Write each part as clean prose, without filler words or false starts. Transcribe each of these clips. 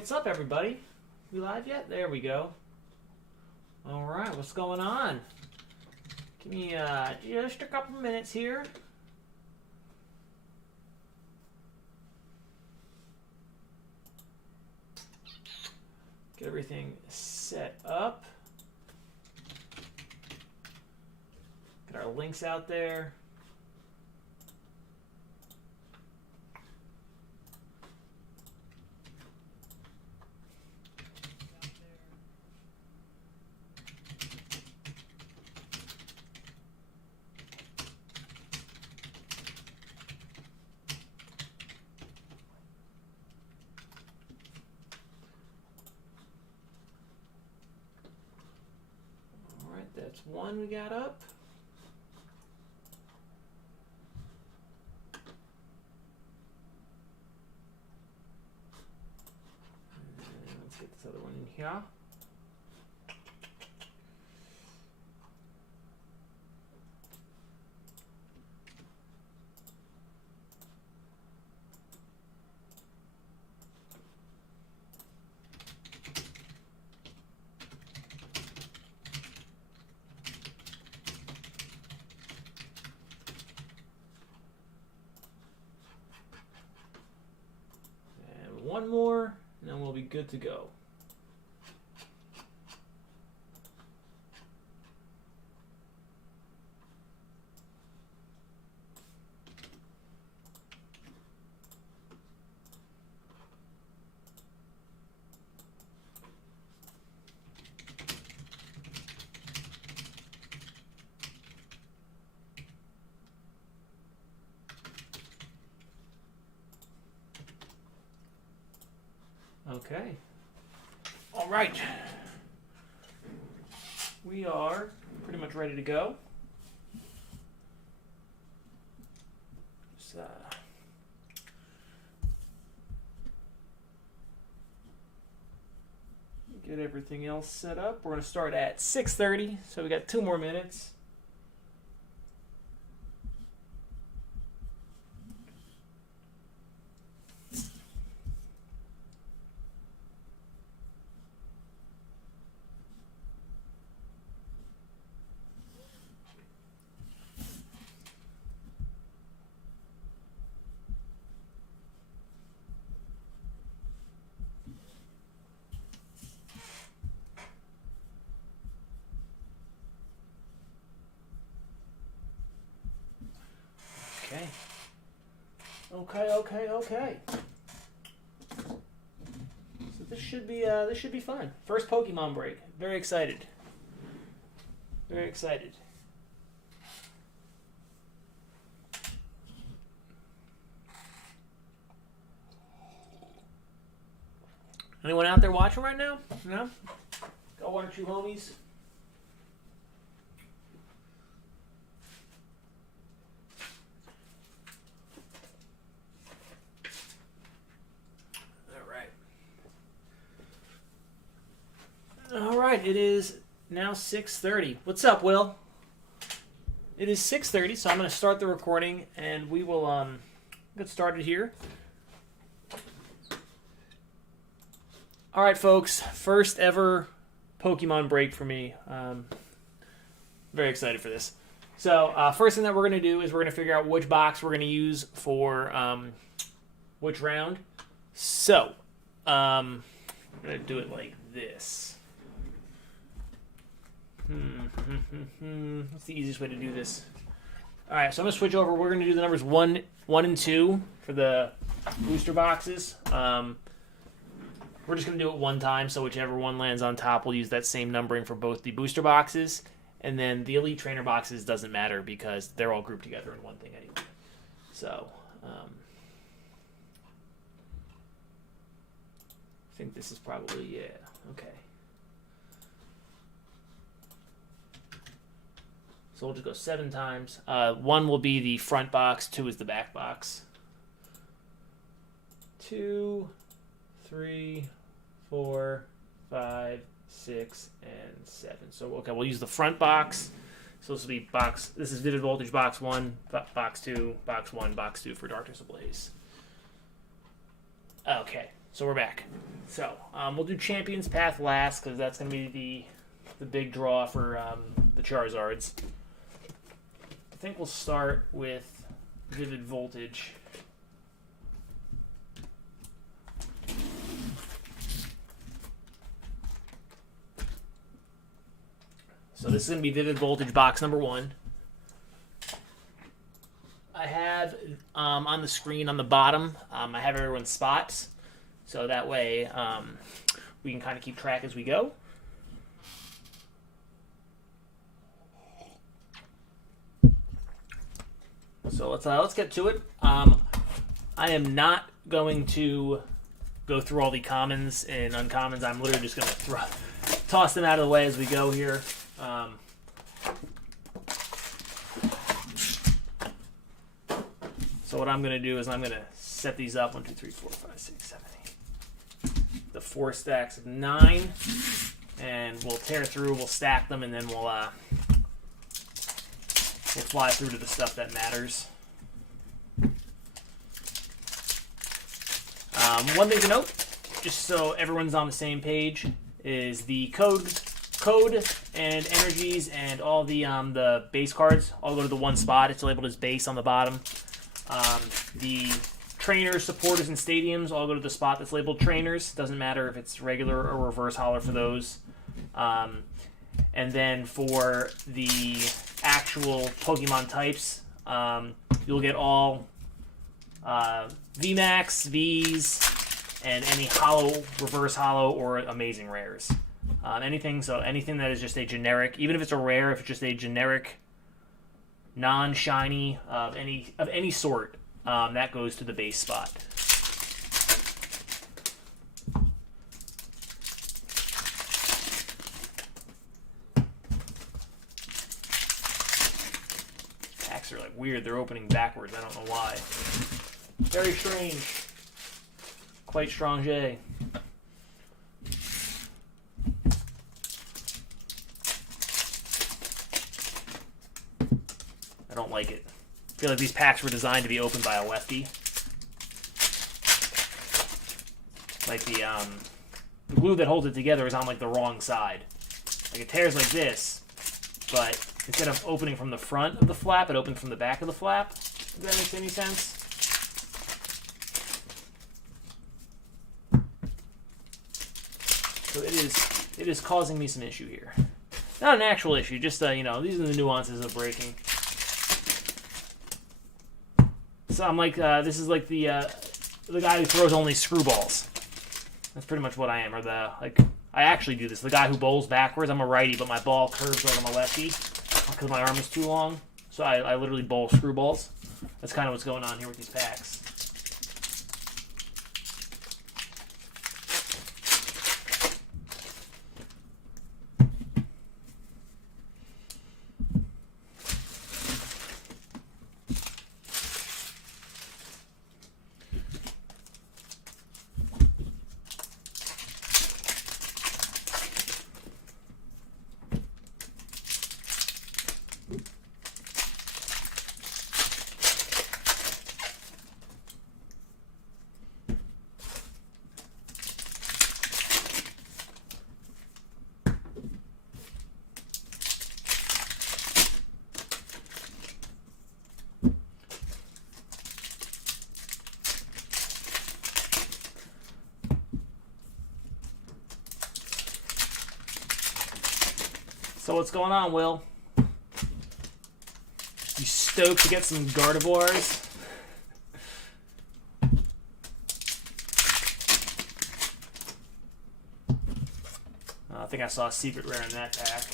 What's up, everybody? We live yet? There we go. All right, what's going on? Give me just a couple minutes here. Get everything set up. Get our links out there. That's one we got up. And let's get this other one in here. One more, and then we'll be good to go. Okay. All right. We are pretty much ready to go. Just, get everything else set up. We're going to start at 6:30, so we got 2 more minutes. Okay. So this should be fun. First Pokemon break. Very excited. Very excited. Anyone out there watching right now? No? Got one or two homies? All right, it is now 6:30. What's up, Will? It is 6:30, so I'm going to start the recording, and we will get started here. All right, folks, first ever Pokemon break for me. Very excited for this. So first thing that we're going to do is we're going to figure out which box we're going to use for which round. So I'm going to do it like this. What's the easiest way to do this? All right, so I'm going to switch over. We're going to do the numbers 1 and 2 for the booster boxes. We're just going to do it one time, so whichever one lands on top, we'll use that same numbering for both the booster boxes. And then the Elite Trainer boxes doesn't matter because they're all grouped together in one thing anyway. So, I think this is probably, yeah, okay. So we'll just go 7 times. 1 will be the front box, 2 is the back box. 2, 3, 4, 5, 6, and 7. So, okay, we'll use the front box. So this will be box, this is Vivid Voltage box 1, box 2, box 1, box 2 for Darkness Ablaze. Okay, So we're back. So we'll do Champion's Path last because that's going to be the big draw for the Charizards. I think we'll start with Vivid Voltage. So this is going to be Vivid Voltage box number 1. I have on the screen on the bottom, I have everyone's spots. So that way we can kind of keep track as we go. So let's get to it. I am not going to go through all the commons and uncommons. I'm literally just going to toss them out of the way as we go here. So what I'm going to do is I'm going to set these up 1, 2, 3, 4, 5, 6, 7, 8. The 4 stacks of 9, and we'll tear through. We'll stack them, and then we'll fly through to the stuff that matters. One thing to note, just so everyone's on the same page, is the code and energies and all the base cards all go to the one spot. It's labeled as base on the bottom. The trainers, supporters, and stadiums all go to the spot that's labeled trainers. Doesn't matter if it's regular or reverse holler for those. And then for the actual Pokemon types, you'll get all VMAX, Vs, and any hollow, reverse hollow, or amazing rares. Anything that is just a generic, even if it's a rare, if it's just a generic, non-shiny of any sort, that goes to the base spot. Packs are like weird. They're opening backwards. I don't know why. Very strange. Quite strong J. I don't like it. I feel like these packs were designed to be opened by a lefty. Like the glue that holds it together is on like the wrong side. Like it tears like this, but instead of opening from the front of the flap, it opens from the back of the flap. If that makes any sense. So it is causing me some issue here. Not an actual issue, just these are the nuances of breaking. So I'm like, this is like the guy who throws only screwballs. That's pretty much what I am. I actually do this. The guy who bowls backwards. I'm a righty, but my ball curves like I'm a lefty because my arm is too long. So I literally bowl screwballs. That's kind of what's going on here with these packs. So what's going on, Will? You stoked to get some Gardevoirs? I think I saw a secret rare in that pack.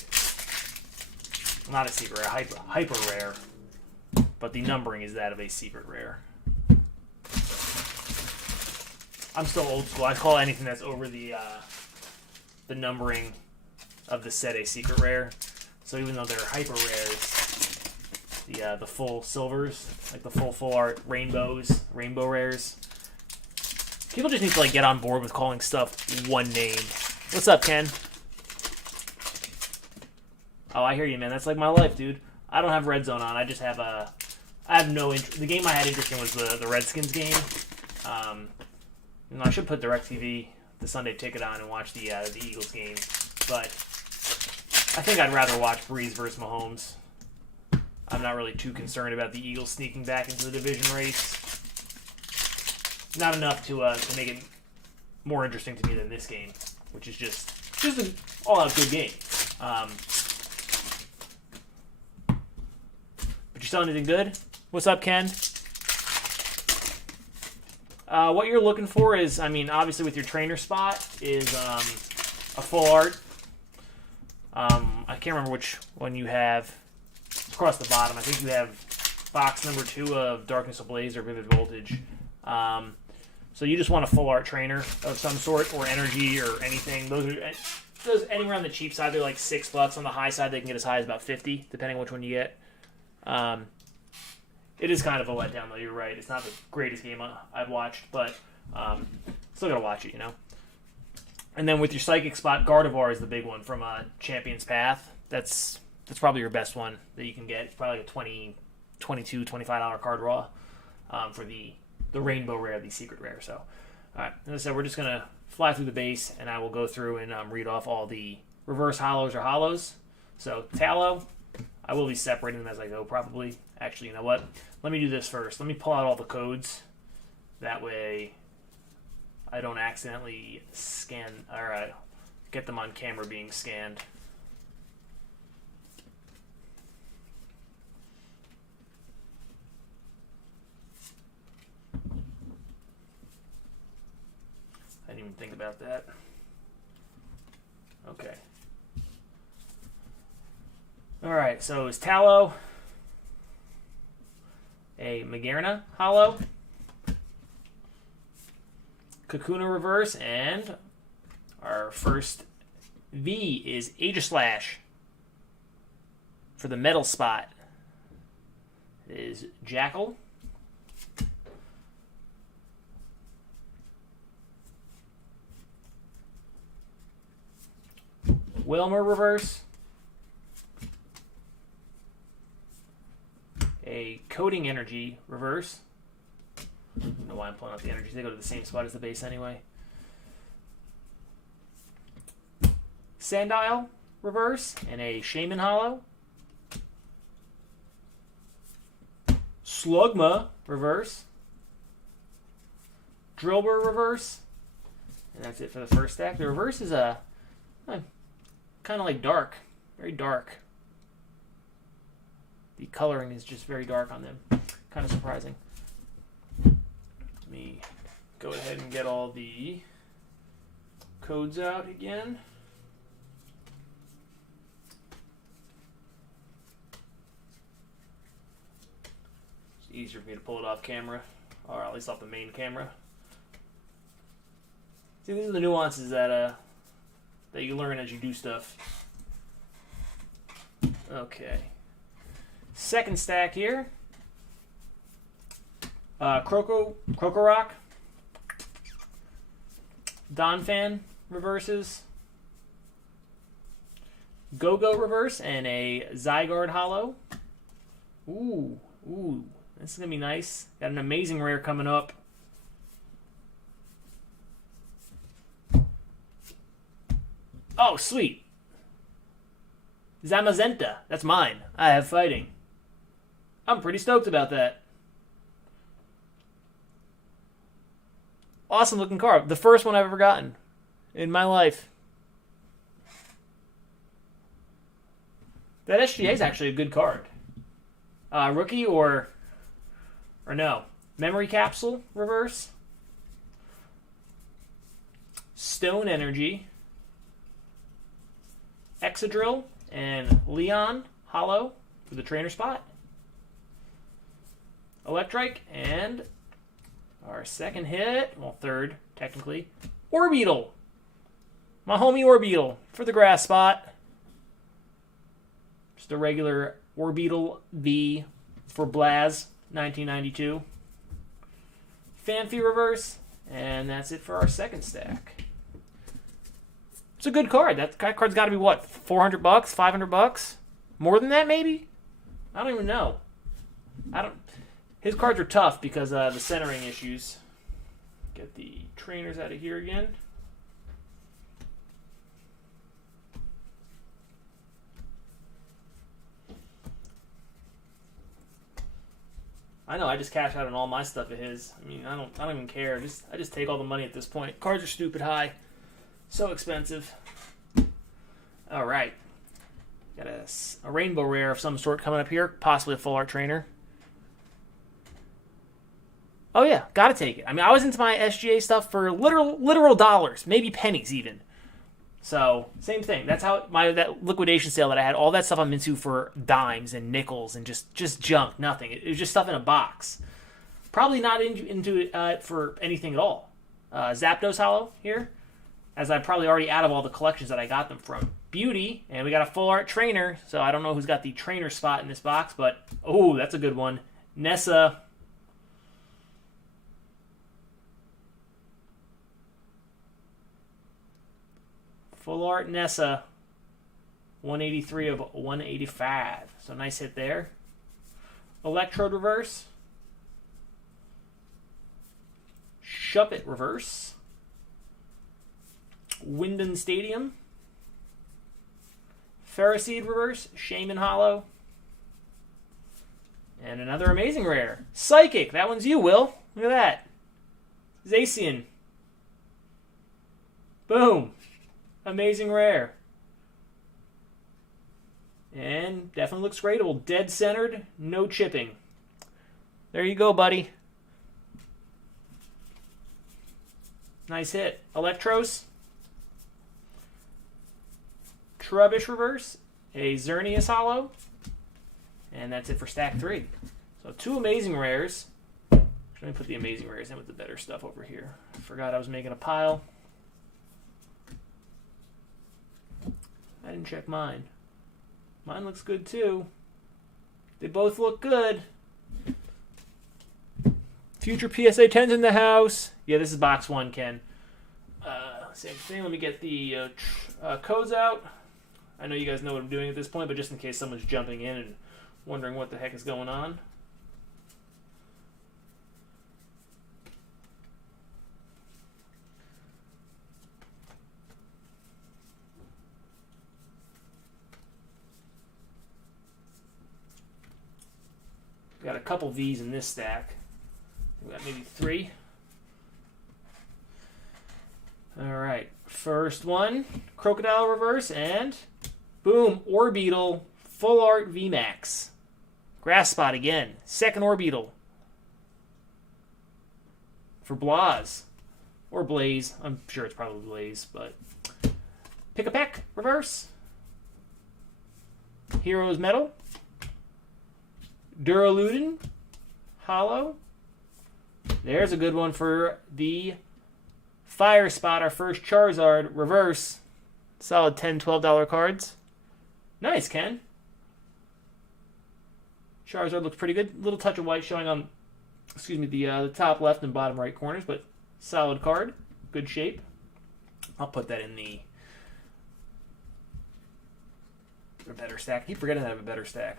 Not a secret rare, hyper rare. But the numbering is that of a secret rare. I'm still old school. I call anything that's over the numbering of the set a secret rare. So even though they're hyper rares, the full silvers, like the full art rainbows, rainbow rares, people just need to get on board with calling stuff one name. What's up, Ken? Oh, I hear you, man. That's like my life, dude. I don't have Red Zone on. I just have I have no interest. The game I had interest in was the Redskins game. You know, I should put DirecTV, the Sunday Ticket, on and watch the Eagles game, but I think I'd rather watch Breeze versus Mahomes. I'm not really too concerned about the Eagles sneaking back into the division race. Not enough to make it more interesting to me than this game, which is just an all-out good game. But you saw anything good? What's up, Ken? What you're looking for is, I mean, obviously with your trainer spot, is a full art. I can't remember which one you have. It's across the bottom. I think you have box number 2 of Darkness Ablaze or Vivid Voltage. So you just want a full art trainer of some sort, or energy, or anything. Those anywhere on the cheap side, they're like $6. On the high side, they can get as high as about 50, depending on which one you get. It is kind of a letdown, though. You're right. It's not the greatest game I've watched, but still gotta watch it, you know. And then with your psychic spot, Gardevoir is the big one from Champion's Path. That's probably your best one that you can get. It's probably like a $20, $22, $25 card raw for the rainbow rare, the secret rare. So, all right. As I said, we're just gonna fly through the base, and I will go through and read off all the reverse hollows or hollows. So Tallow, I will be separating them as I go, probably. Actually, you know what? Let me do this first. Let me pull out all the codes. That way I don't accidentally scan, or get them on camera being scanned. I didn't even think about that. Okay. Alright, so it's Tallow, a Magearna Hollow, Kakuna Reverse, and our first V is Aegislash for the metal spot. It is Jackal. Wilmer Reverse. A Coding Energy Reverse. I don't know why I'm pulling out the energies. They go to the same spot as the base anyway. Sandile Reverse and a Shaman Hollow. Slugma Reverse. Drillbur Reverse. And that's it for the first stack. The reverse is kind of like dark. Very dark. The coloring is just very dark on them. Kind of surprising. Let me go ahead and get all the codes out again. It's easier for me to pull it off camera, or at least off the main camera. See, these are the nuances that you learn as you do stuff. Okay. Second stack here. Crocorock. Donphan reverses. Go-Go reverse and a Zygarde Hollow. Ooh. This is going to be nice. Got an amazing rare coming up. Oh, sweet. Zamazenta. That's mine. I have fighting. I'm pretty stoked about that. Awesome looking card. The first one I've ever gotten in my life. That SGA is actually a good card. Rookie or no. Memory Capsule reverse. Stone Energy. Exadrill and Leon Hollow for the trainer spot. Electrike and our second hit, well, third technically, Orbeetle. My homie Orbeetle for the grass spot. Just a regular Orbeetle V for Blaz 1992. Fanfi reverse, and that's it for our second stack. It's a good card. That card's got to be what, $400, $500, more than that maybe. I don't even know. His cards are tough because the centering issues Get the trainers out of here again. I know, I just cash out on all my stuff of his. I mean, I don't even care. I just take all the money at this point. Cards are stupid high. So expensive. All right. Got a rainbow rare of some sort coming up here. Possibly a full art trainer. Oh yeah, gotta take it. I mean, I was into my SGA stuff for literal dollars, maybe pennies even. So, same thing. That's how that liquidation sale that I had, all that stuff I'm into for dimes and nickels and just junk, nothing. It was just stuff in a box. Probably not into it for anything at all. Zapdos Hollow here, as I'm probably already out of all the collections that I got them from. Beauty, and we got a full art trainer, so I don't know who's got the trainer spot in this box, but, oh, that's a good one. Nessa. Full art Nessa, 183 of 185. So nice hit there. Electrode reverse. Shuppet reverse. Wyndon Stadium. Ferroseed reverse. Shaman Hollow. And another amazing rare. Psychic. That one's you, Will. Look at that. Zacian. Boom. Amazing rare. And definitely looks gradable. Dead centered, no chipping. There you go, buddy. Nice hit. Electros. Trubbish reverse. A Xerneas Hollow. And that's it for stack 3. So 2 amazing rares. Let me put the amazing rares in with the better stuff over here. I forgot I was making a pile. I didn't check mine. Mine looks good too. They both look good. Future PSA 10's in the house. Yeah, this is box 1, Ken. Same thing. Let me get the codes out. I know you guys know what I'm doing at this point, but just in case someone's jumping in and wondering what the heck is going on. Got a couple V's in this stack. We got maybe 3. All right, first one, Crocodile reverse, and boom, Orbeetle, full art VMAX. Grass spot again. Second Orbeetle for Blaze or Blaze. I'm sure it's probably Blaze, but Pick-a-Peck reverse. Heroes Metal. Duraludin, Hollow. There's a good one for the Fire Spot, our first Charizard, reverse. Solid $10, $12 cards. Nice, Ken. Charizard looks pretty good. Little touch of white showing on, the top left and bottom right corners, but solid card. Good shape. I'll put that in the better stack. I keep forgetting to have a better stack.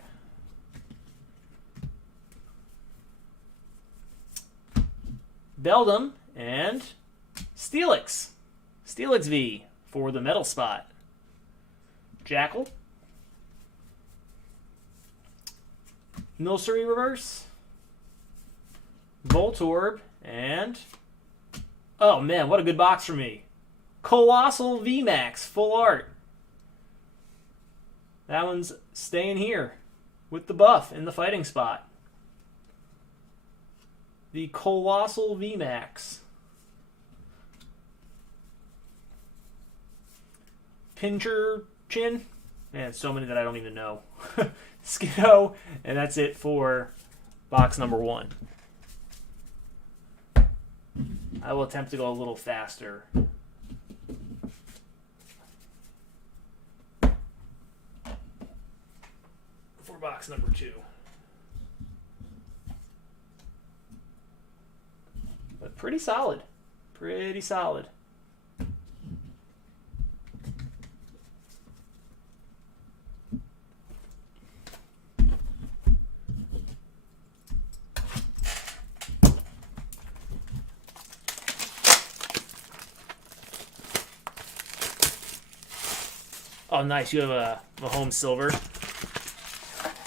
Beldum and Steelix. Steelix V for the metal spot. Jackal. Milcery reverse. Voltorb. And, oh man, what a good box for me. Colossal VMAX, full art. That one's staying here with the buff in the fighting spot. The Colossal VMAX. Pincher Chin. Man, so many that I don't even know. Skiddo. And that's it for box number 1. I will attempt to go a little faster. For box number 2. But pretty solid. Pretty solid. Oh, nice. You have a Mahomes silver.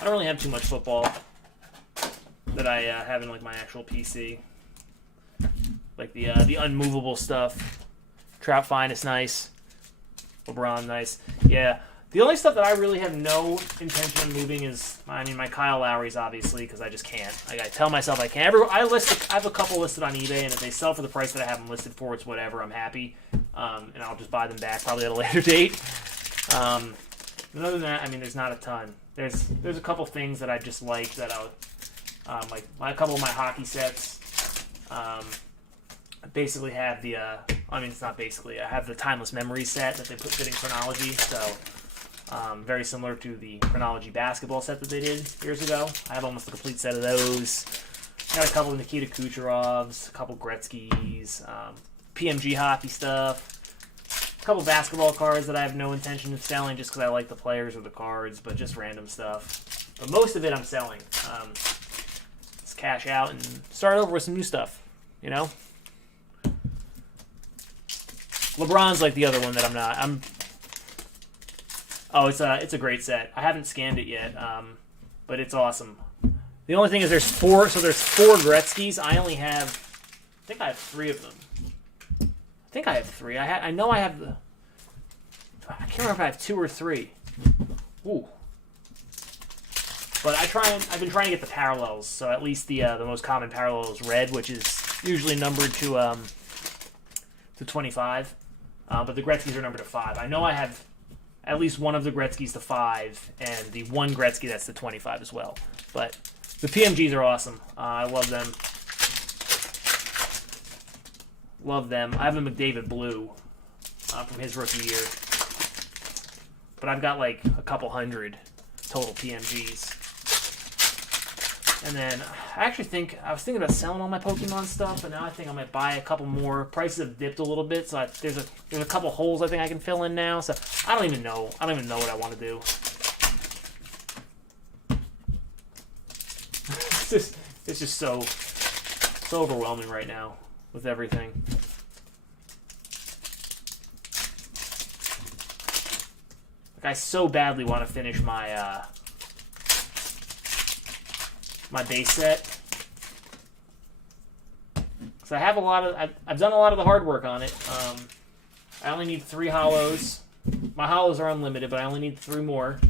I don't really have too much football that I have in like my actual PC. Like the unmovable stuff. Trout Finest, nice. LeBron, nice. Yeah. The only stuff that I really have no intention of moving is, I mean, my Kyle Lowry's obviously, because I just can't. Like, I tell myself I can't. I have a couple listed on eBay, and if they sell for the price that I have them listed for, it's whatever. I'm happy, and I'll just buy them back probably at a later date. And other than that, I mean, there's not a ton. There's a couple things that I just like that I'll like a couple of my hockey sets. I basically have the I mean, it's not basically. I have the Timeless Memories set that they put fitting Chronology, so. Very similar to the Chronology basketball set that they did years ago. I have almost a complete set of those. Got a couple of Nikita Kucherovs, a couple Gretzky's, PMG hockey stuff, a couple basketball cards that I have no intention of selling just because I like the players or the cards, but just random stuff. But most of it I'm selling. Let's cash out and start over with some new stuff, you know? LeBron's like the other one that I'm not. Oh, it's a great set. I haven't scanned it yet, but it's awesome. The only thing is there's four Gretzky's. I think I have 3 of them. I know I have the. I can't remember if I have 2 or 3. Ooh. But I've been trying to get the parallels. So at least the most common parallel is red, which is usually numbered to 25. But the Gretzky's are numbered to 5. I know I have at least one of the Gretzky's to 5, and the one Gretzky that's to 25 as well. But the PMGs are awesome. I love them. Love them. I have a McDavid blue from his rookie year. But I've got like a couple hundred total PMGs. And then I was thinking about selling all my Pokemon stuff, but now I think I might buy a couple more. Prices have dipped a little bit, so there's a couple holes I think I can fill in now. So I don't even know what I want to do. it's just so overwhelming right now with everything. Like, I so badly want to finish my my base set. So I have I've done a lot of the hard work on it. I only need 3 hollows. My hollows are unlimited, but I only need 3 more.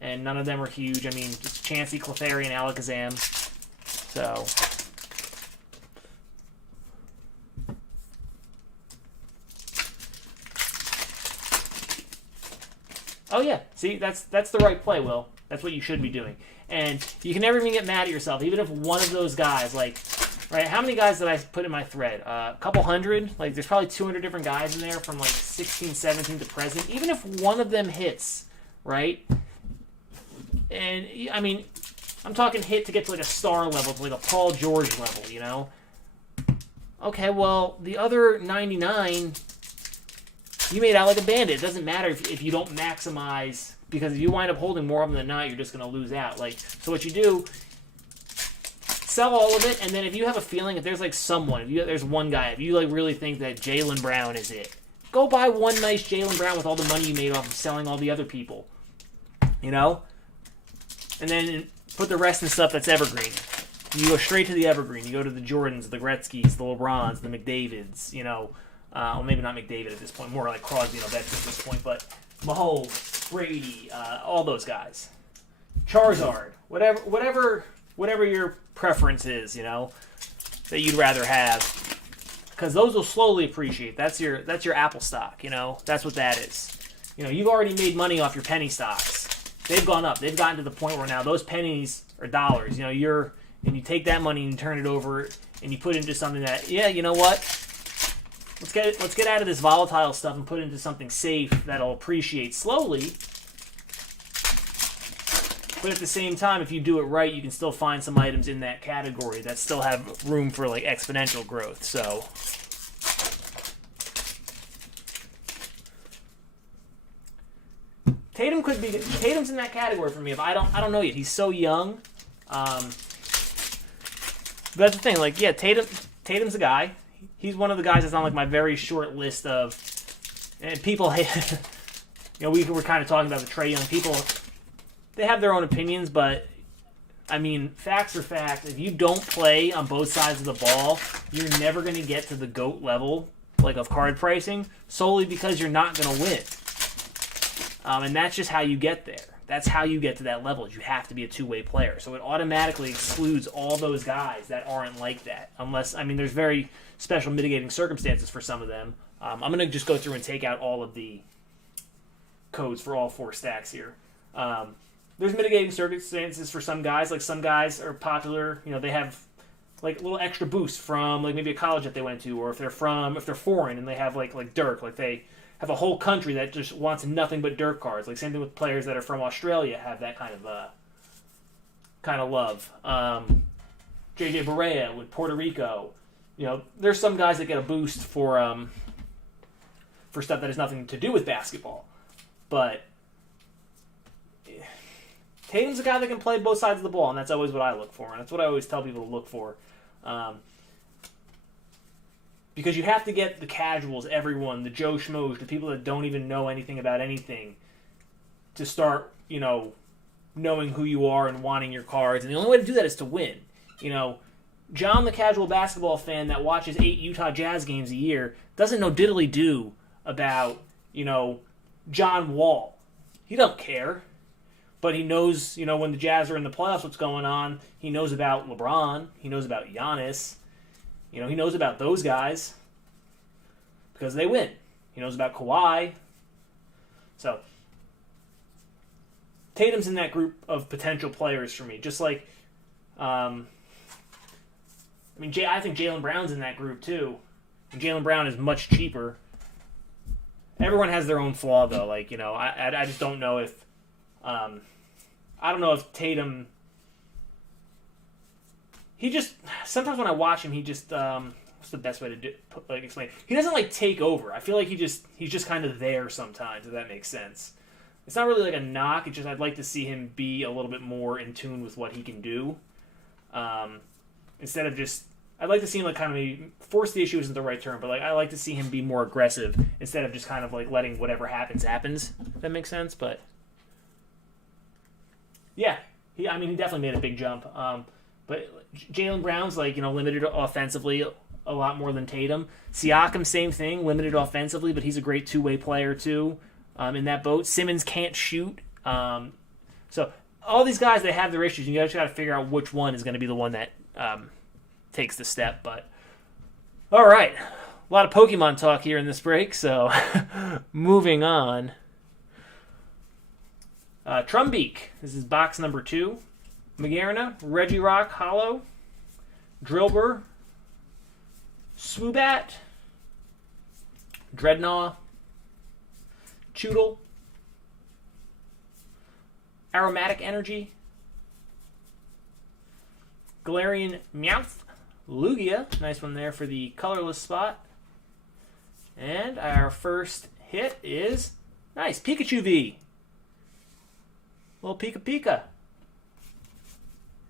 And none of them are huge. I mean, just Chansey, Clefairy, and Alakazam. So. Oh yeah, see, that's the right play, Will. That's what you should be doing. And you can never even get mad at yourself, even if one of those guys, like, right, how many guys did I put in my thread? A couple hundred? Like, there's probably 200 different guys in there from, like, 16, 17 to present. Even if one of them hits, right? And, I mean, I'm talking hit to get to, like, a star level, to, like, a Paul George level, you know? Okay, well, the other 99, you made out like a bandit. It doesn't matter if you don't maximize, because if you wind up holding more of them than not, you're just going to lose out. Like, so what you do, sell all of it, and then if you have a feeling, if there's like someone, there's one guy, if you like really think that Jaylen Brown is it, go buy one nice Jaylen Brown with all the money you made off of selling all the other people. You know? And then put the rest in stuff that's evergreen. You go straight to the evergreen. You go to the Jordans, the Gretzky's, the LeBrons, the McDavids, you know. Well, maybe not McDavid at this point, more like Crosby and Ovechkin at this point, but Mahomes, Brady, all those guys. Charizard, whatever your preference is, you know, that you'd rather have, because those will slowly appreciate. That's your Apple stock, you know. That's what that is. You know, you've already made money off your penny stocks. They've gone up. They've gotten to the point where now those pennies are dollars. You know, and you take that money and you turn it over and you put it into something that, yeah, you know what? Let's get out of this volatile stuff and put it into something safe that'll appreciate slowly. But at the same time, if you do it right, you can still find some items in that category that still have room for like exponential growth. So Tatum's in that category for me. If I don't know yet. He's so young. But that's the thing. Like, yeah, Tatum's a guy. He's one of the guys that's on like my very short list of, and people hate. we were kind of talking about the Trae Young people. They have their own opinions, but I mean, facts are facts. If you don't play on both sides of the ball, you're never going to get to the GOAT level, like of card pricing, solely because you're not going to win. And that's just how you get there. That's how you get to that level. You have to be a two-way player. So it automatically excludes all those guys that aren't like that. Unless, I mean, there's very special mitigating circumstances for some of them. I'm going to just go through and take out all of the codes for all 4 stacks here. There's mitigating circumstances for some guys. Like some guys are popular. They have like a little extra boost from like maybe a college that they went to, or if they're foreign and they have like Dirk, like they have a whole country that just wants nothing but Dirk cards. Like same thing with players that are from Australia have that kind of love. JJ Barea with Puerto Rico. There's some guys that get a boost for stuff that has nothing to do with basketball. But Tatum's a guy that can play both sides of the ball, and that's always what I look for, and that's what I always tell people to look for. Because you have to get the casuals, everyone, the Joe Schmoes, the people that don't even know anything about anything, to start, knowing who you are and wanting your cards. And the only way to do that is to win. John, the casual basketball fan that watches 8 Utah Jazz games a year, doesn't know diddly-do about, John Wall. He don't care. But he knows, when the Jazz are in the playoffs, what's going on. He knows about LeBron. He knows about Giannis. He knows about those guys because they win. He knows about Kawhi. So, Tatum's in that group of potential players for me. Just like, I think Jaylen Brown's in that group too. And Jaylen Brown is much cheaper. Everyone has their own flaw, though. Like, I just don't know if... I don't know if Tatum... He just... Sometimes when I watch him, he just... what's the best way to explain? He doesn't, take over. I feel like he's just kind of there sometimes, if that makes sense. It's not really like a knock. It's just I'd like to see him be a little bit more in tune with what he can do. Instead of just... I'd like to see him, kind of force the issue isn't the right term, but, I like to see him be more aggressive instead of just kind of, letting whatever happens. If that makes sense, but... Yeah, he definitely made a big jump. But Jaylen Brown's limited offensively a lot more than Tatum. Siakam, same thing, limited offensively, but he's a great two-way player too. In that boat, Simmons can't shoot. So all these guys, they have their issues, and you just got to figure out which one is going to be the one that takes the step. But all right, a lot of Pokemon talk here in this break. So moving on. Trumbeak. This is box number 2. Magarina, Regirock, Hollow, Drillbur, Swoobat, Dreadnought, Choodle, Aromatic Energy, Galarian Meowth, Lugia, nice one there for the colorless spot. And our first hit is, nice, Pikachu V. Little Pika Pika.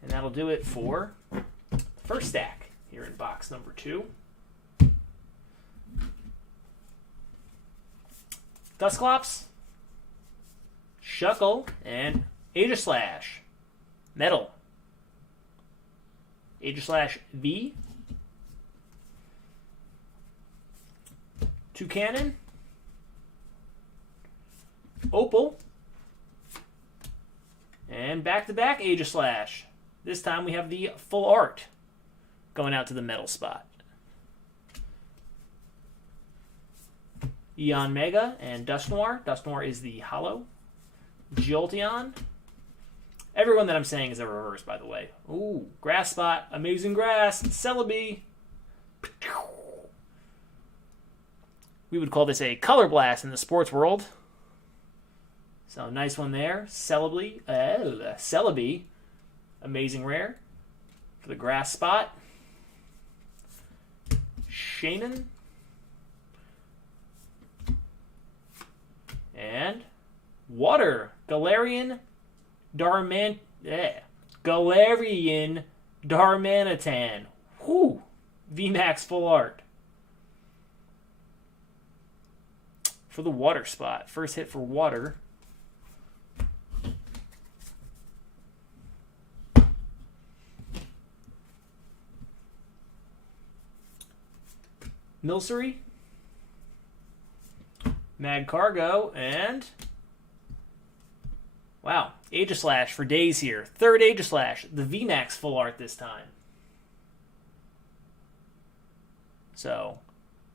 And that'll do it for the first stack here in box number 2. Dusclops, Shuckle, and Aegislash. Metal. Aegislash V. Toucannon. Opal. And back-to-back Aegislash. This time we have the full art going out to the metal spot. Eon Mega and Dusknoir. Dusknoir is the hollow. Jolteon. Everyone that I'm saying is a reverse, by the way. Ooh, Grass Spot. Amazing Grass. Celebi. We would call this a color blast in the sports world. So, nice one there. Celebi. Amazing rare. For the Grass Spot. Shaman. And Water. Galarian Darmanitan. Whew. VMAX full art. for the water spot. First hit for water. Milcery, Mag Cargo, and wow, Aegislash for days here. Third Aegislash, the VMAX full art this time. So,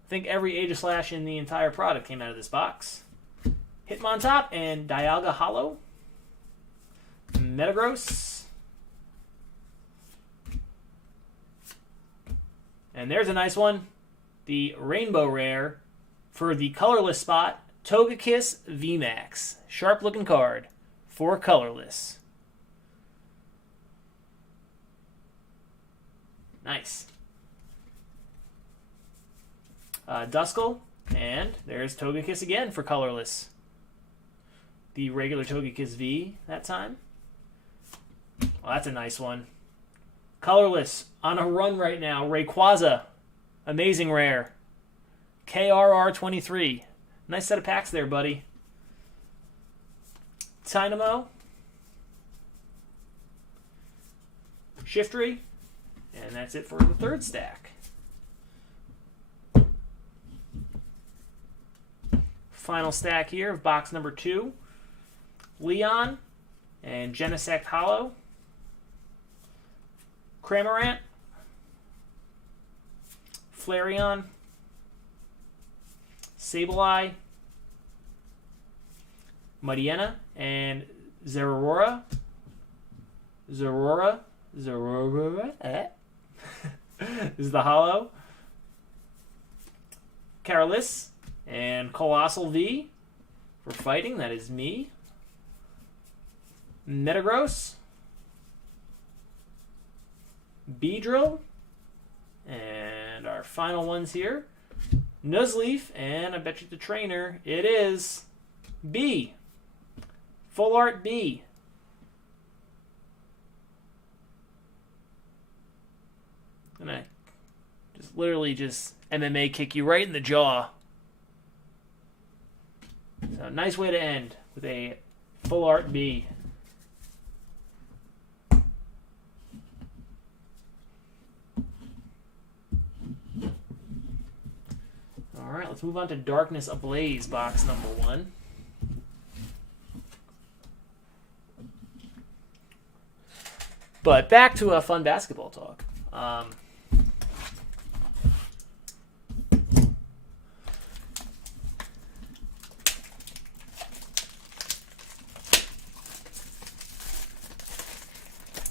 I think every Aegislash in the entire product came out of this box. Hitmontop and Dialga Hollow. Metagross. And there's a nice one. The Rainbow Rare for the colorless spot, Togekiss VMAX. Sharp looking card for colorless. Nice. Duskull, and there's Togekiss again for colorless. The regular Togekiss V that time. Oh, that's a nice one. Colorless, on a run right now, Rayquaza. Amazing rare. KRR23. Nice set of packs there, buddy. Dynamo. Shiftry. And that's it for the third stack. Final stack here of box number 2. Leon and Genesect Hollow. Cramorant. Flareon. Sableye. Mightyena and Zeraora. Zeraora. This is the hollow. Caralis and Colossal V for fighting. That is me. Metagross. Beedrill. And our final ones here. Nuzleaf, and I bet you the trainer, it is B. Full art B. And I just literally just MMA kick you right in the jaw. So nice way to end with a full art B. All right, let's move on to Darkness Ablaze, box number 1. But back to a fun basketball talk.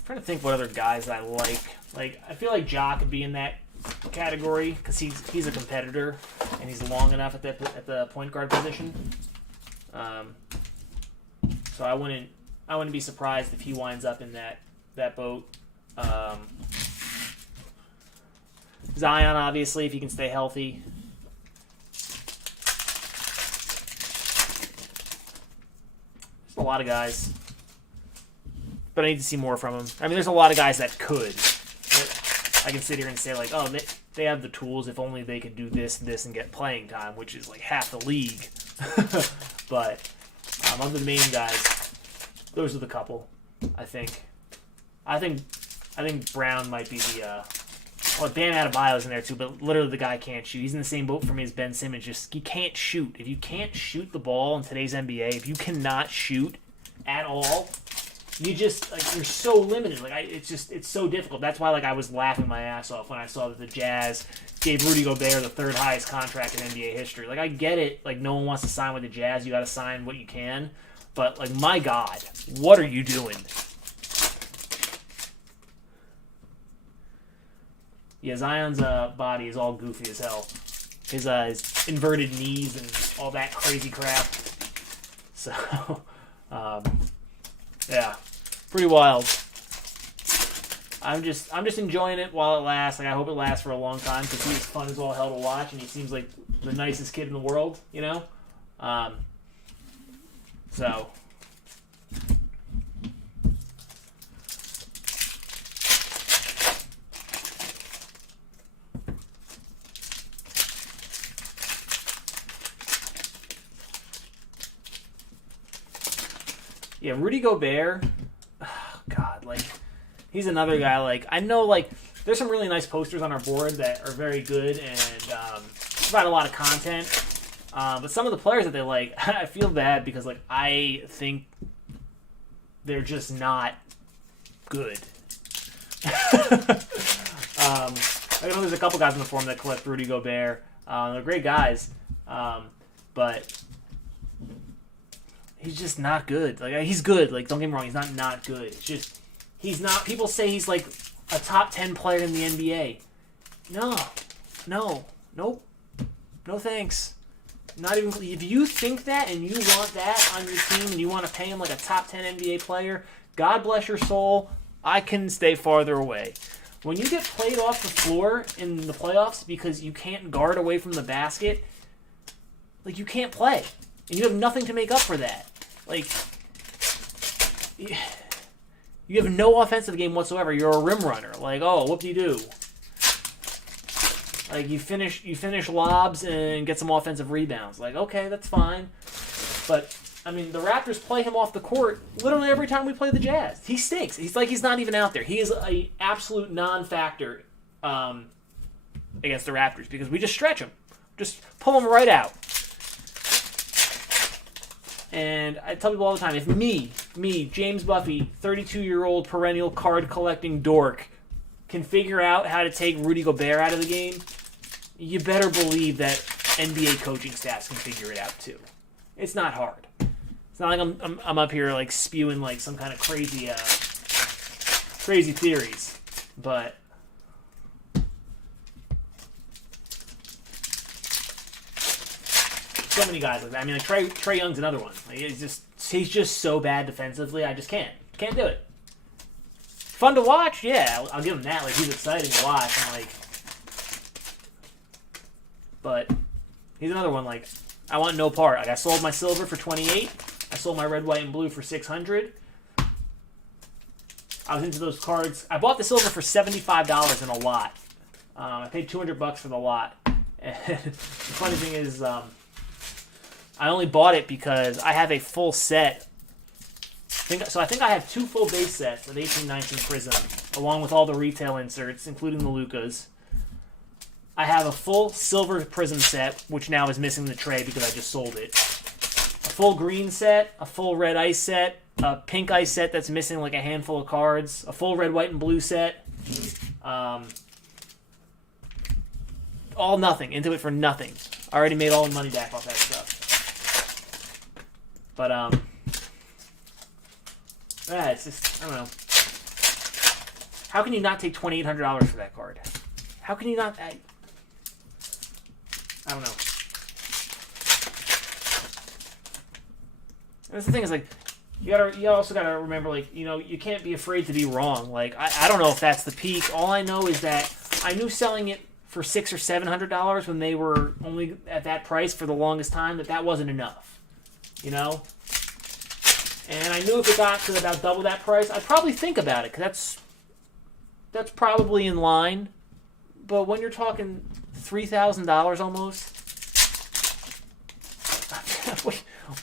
Trying to think what other guys I like. Like, I feel like Ja could be in that category because he's a competitor and he's long enough at the point guard position. So I wouldn't be surprised if he winds up in that boat. Zion, obviously, if he can stay healthy. There's a lot of guys, but I need to see more from him. I mean, there's a lot of guys that could. I can sit here and say, like, oh, they have the tools. If only they could do this, and get playing time, which is like half the league. But of the main guys, those are the couple. I think Brown might be the. Well, Bam Adebayo's in there too, but literally the guy can't shoot. He's in the same boat for me as Ben Simmons. Just he can't shoot. If you can't shoot the ball in today's NBA, if you cannot shoot at all, you just you're so limited. It's so difficult. That's why I was laughing my ass off when I saw that the Jazz gave Rudy Gobert the third highest contract in NBA history. I get it. No one wants to sign with the Jazz. You got to sign what you can. But my God, what are you doing? Yeah, Zion's body is all goofy as hell. His inverted knees and all that crazy crap. So, yeah, pretty wild. I'm just enjoying it while it lasts. I hope it lasts for a long time because he's fun as all hell to watch, and he seems like the nicest kid in the world, you know. So. Yeah, Rudy Gobert. Oh, God, like he's another guy. Like I know, like there's some really nice posters on our board that are very good and provide a lot of content. But some of the players that they like, I feel bad because like I think they're just not good. I know there's a couple guys in the forum that collect Rudy Gobert. They're great guys, but he's just not good. Like he's good. Like don't get me wrong, he's not good. It's just he's not. People say he's like a top 10 player in the NBA. No, nope, no thanks. Not even if you think that and you want that on your team and you want to pay him like a top 10 NBA player. God bless your soul. I can stay farther away. When you get played off the floor in the playoffs because you can't guard away from the basket, like you can't play. And you have nothing to make up for that. Like, you have no offensive game whatsoever. You're a rim runner. Like, oh, whoop-de-doo. Like, you finish lobs and get some offensive rebounds. Like, okay, that's fine. But I mean, the Raptors play him off the court literally every time we play the Jazz. He stinks. He's not even out there. He is an absolute non-factor against the Raptors because we just stretch him. Just pull him right out. And I tell people all the time, if me, James Buffy, 32-year-old perennial card-collecting dork, can figure out how to take Rudy Gobert out of the game, you better believe that NBA coaching staffs can figure it out too. It's not hard. It's not like I'm up here like spewing like some kind of crazy theories, but so many guys like that. I mean, like Trae Young's another one. Like he's just so bad defensively. I just can't do it. Fun to watch, yeah. I'll give him that. Like he's exciting to watch. But he's another one. Like I want no part. Like I sold my silver for $28. I sold my red, white, and blue for $600. I was into those cards. I bought the silver for $75 in a lot. I paid $200 for the lot. And the funny thing is, I only bought it because I have a full set. I think I have 2 full base sets of 18-19 Prizm, along with all the retail inserts, including the Lucas. I have a full silver Prizm set, which now is missing the tray because I just sold it. A full green set, a full red ice set, a pink ice set that's missing like a handful of cards, a full red, white, and blue set. All nothing. Into it for nothing. I already made all the money back off that stuff. But, it's just, I don't know. How can you not take $2,800 for that card? How can you not... I don't know. And that's the thing is, like, you also gotta remember, like, you know, you can't be afraid to be wrong. Like, I don't know if that's the peak. All I know is that I knew selling it for $600 or $700 when they were only at that price for the longest time that wasn't enough. You know? And I knew if it got to about double that price, I'd probably think about it, because that's probably in line. But when you're talking $3,000 almost,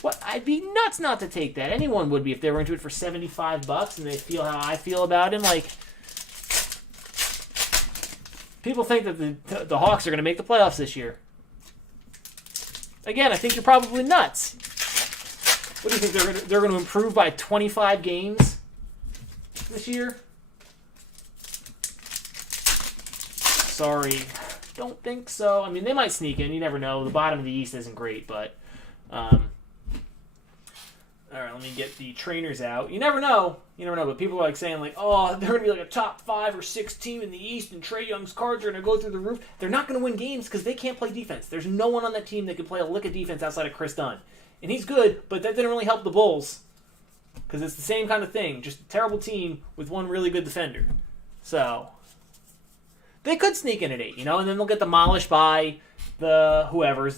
what? I'd be nuts not to take that. Anyone would be if they were into it for $75 and they feel how I feel about him. Like, people think that the Hawks are going to make the playoffs this year. Again, I think you're probably nuts. What do you think, they're going to improve by 25 games this year? Sorry. Don't think so. I mean, they might sneak in. You never know. The bottom of the East isn't great, but... all right, let me get the trainers out. You never know. But people are like saying, like, oh, they're going to be like a top 5 or 6 team in the East, and Trae Young's cards are going to go through the roof. They're not going to win games because they can't play defense. There's no one on that team that can play a lick of defense outside of Chris Dunn. And he's good, but that didn't really help the Bulls because it's the same kind of thing. Just a terrible team with one really good defender. So... they could sneak in at 8, and then they'll get demolished by the whoever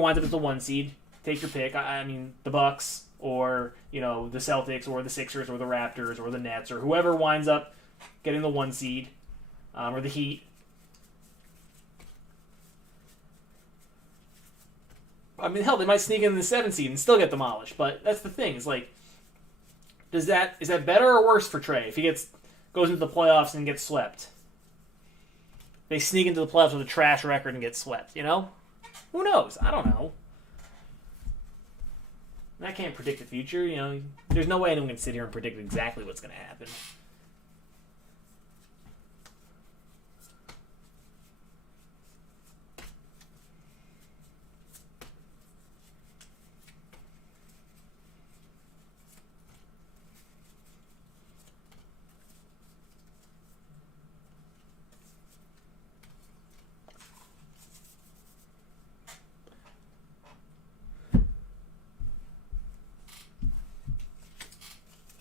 winds up as the 1 seed. Take your pick. I mean, the Bucks or, the Celtics or the Sixers or the Raptors or the Nets or whoever winds up getting the 1 seed or the Heat. I mean, hell, they might sneak in the 7 seed and still get demolished. But that's the thing. It's like, is that better or worse for Trey if he goes into the playoffs and gets swept? They sneak into the playoffs with a trash record and get swept, you know? Who knows? I don't know. I can't predict the future, you know. There's no way anyone can sit here and predict exactly what's going to happen.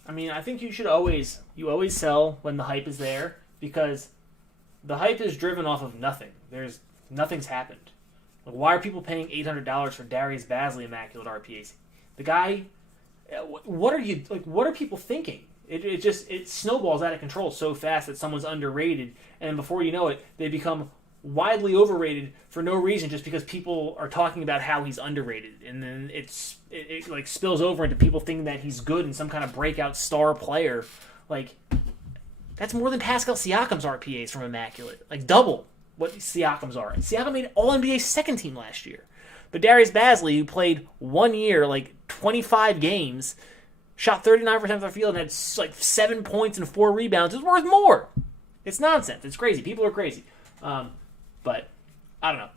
I mean, I think you always sell when the hype is there because the hype is driven off of nothing. Nothing's happened. Like, why are people paying $800 for Darius Bazley Immaculate RPAs? The guy, what are people thinking? It snowballs out of control so fast that someone's underrated, and before you know it, they become widely overrated for no reason, just because people are talking about how he's underrated, and then it like spills over into people thinking that he's good and some kind of breakout star player. Like, that's more than Pascal Siakam's RPAs from Immaculate, like double what Siakam's are. Siakam made All-NBA second team last year, but Darius Bazley, who played 1 year, like 25 games, shot 39% of the field and had like 7 points and 4 rebounds, is worth more. It's nonsense. It's crazy. People are crazy. But I don't know.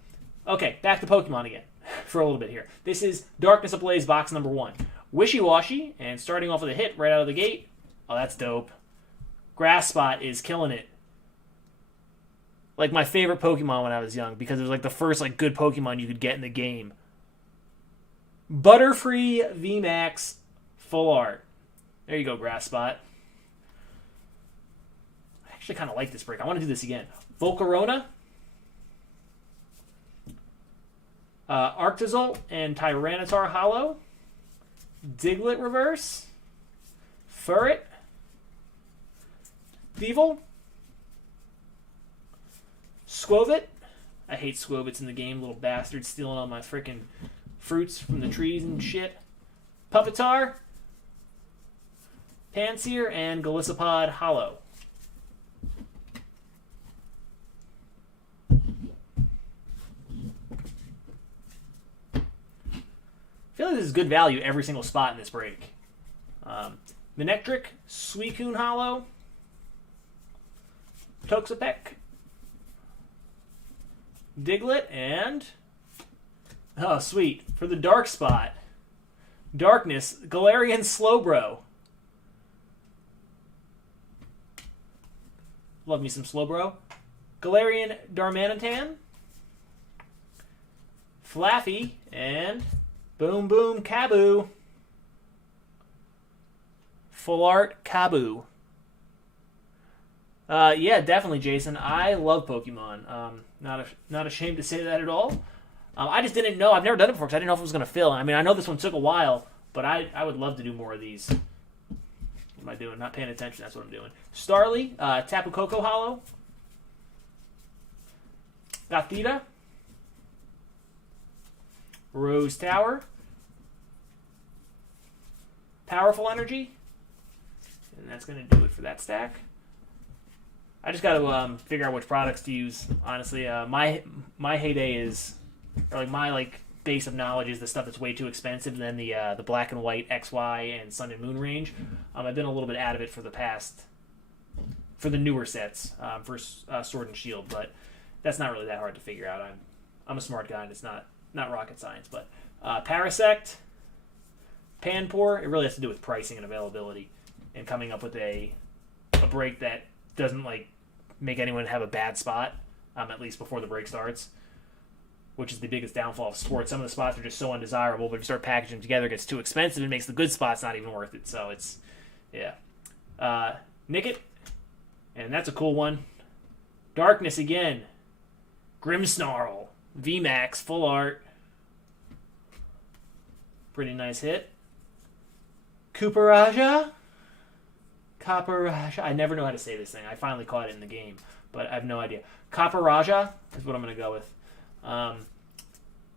Okay, back to Pokemon again for a little bit here. This is Darkness Ablaze box number 1. Wishy-Washy, and starting off with a hit right out of the gate. Oh, that's dope. Grass Spot is killing it. Like my favorite Pokemon when I was young, because it was like the first like good Pokemon you could get in the game. Butterfree VMAX full art. There you go, Grass Spot. I actually kind of like this break. I want to do this again. Volcarona, Arctozolt and Tyranitar Hollow, Diglett Reverse, Furret, Thievul, Squovit. I hate Squovits in the game, little bastards stealing all my freaking fruits from the trees and shit. Pupitar, Pansear, and Golisopod Hollow. I feel like this is good value every single spot in this break. Manectric, Suicune Hollow, Toxapeck, Diglett, and... oh, sweet. For the dark spot, Darkness, Galarian Slowbro. Love me some Slowbro. Galarian Darmanitan, Flaffy, and... Boom Boom Kaboo. Full art Kaboo. Yeah, definitely, Jason. I love Pokemon. Not ashamed to say that at all. I just didn't know. I've never done it before because I didn't know if it was going to fill. I mean, I know this one took a while, but I would love to do more of these. What am I doing? Not paying attention. That's what I'm doing. Starly, Tapu Koko Hollow. Gothita. Rose Tower. Powerful Energy. And that's going to do it for that stack. I just got to figure out which products to use, honestly. My heyday is, or like my like base of knowledge is the stuff that's way too expensive, and then the black and white XY and Sun and Moon range. I've been a little bit out of it for the newer sets, for Sword and Shield, but that's not really that hard to figure out. I'm a smart guy, and it's not rocket science. But Parasect, Panpour, it really has to do with pricing and availability and coming up with a break that doesn't like make anyone have a bad spot, at least before the break starts, which is the biggest downfall of sports. Some of the spots are just so undesirable, but if you start packaging them together, it gets too expensive and makes the good spots not even worth it. So it's, yeah. Nickit, and that's a cool one. Darkness again. Grimmsnarl, VMAX, full art. Pretty nice hit. Cooperaja. I never know how to say this thing. I finally caught it in the game, but I have no idea. Copperaja is what I'm going to go with.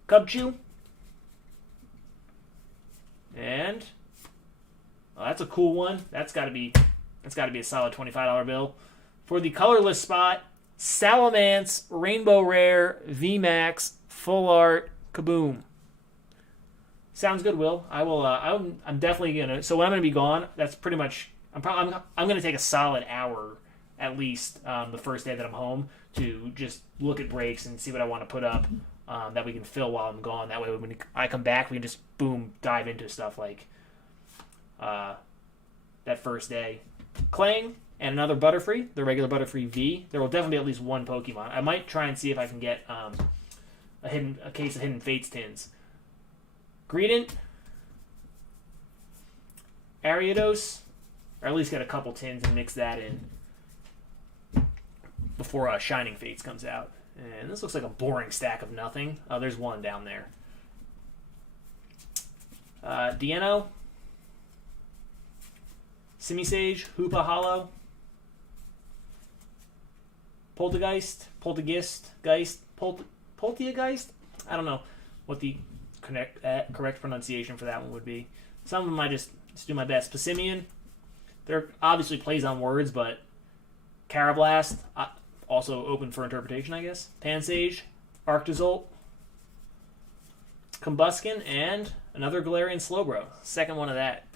Cubchoo. And Oh, that's a cool one. That's got to be a solid $25 bill. For the colorless spot, Salamence Rainbow Rare VMAX Full Art Kaboom. Sounds good, Will. I will. I'm definitely gonna. So when I'm gonna be gone, that's pretty much. I'm gonna take a solid hour at least the first day that I'm home to just look at breaks and see what I want to put up that we can fill while I'm gone. That way, when I come back, we can just boom dive into stuff like that first day. Clang and another Butterfree, the regular Butterfree V. There will definitely be at least one Pokemon. I might try and see if I can get a case of Hidden Fates tins. Greedent, Ariados, or at least get a couple tins and mix that in before Shining Fates comes out. And this looks like a boring stack of nothing. Oh, there's one down there. Deino, Simisage, Hoopa Hollow, Poltergeist, Polteageist? I don't know what the correct pronunciation for that one would be. Some of them I just do my best. Passimian, there obviously plays on words, but Carablast, also open for interpretation, I guess. Pansage, Arctozolt, Combuskin, and another Galarian Slowbro. Second one of that.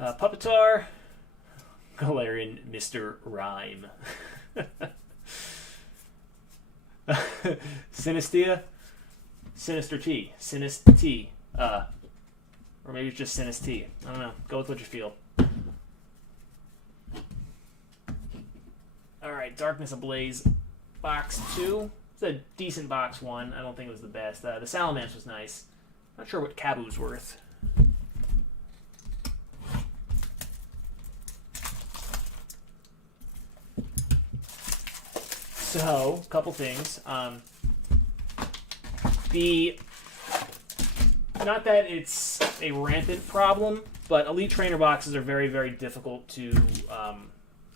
Puppetar, Galarian Mr. Rhyme. Sinistea, Sinister T, or maybe it's just Sinistea. I don't know. Go with what you feel. All right, Darkness Ablaze, box 2. It's a decent box 1. I don't think it was the best. The Salamence was nice. Not sure what Kabu's worth. So, a couple things. Not that it's a rampant problem, but Elite Trainer boxes are very, very difficult to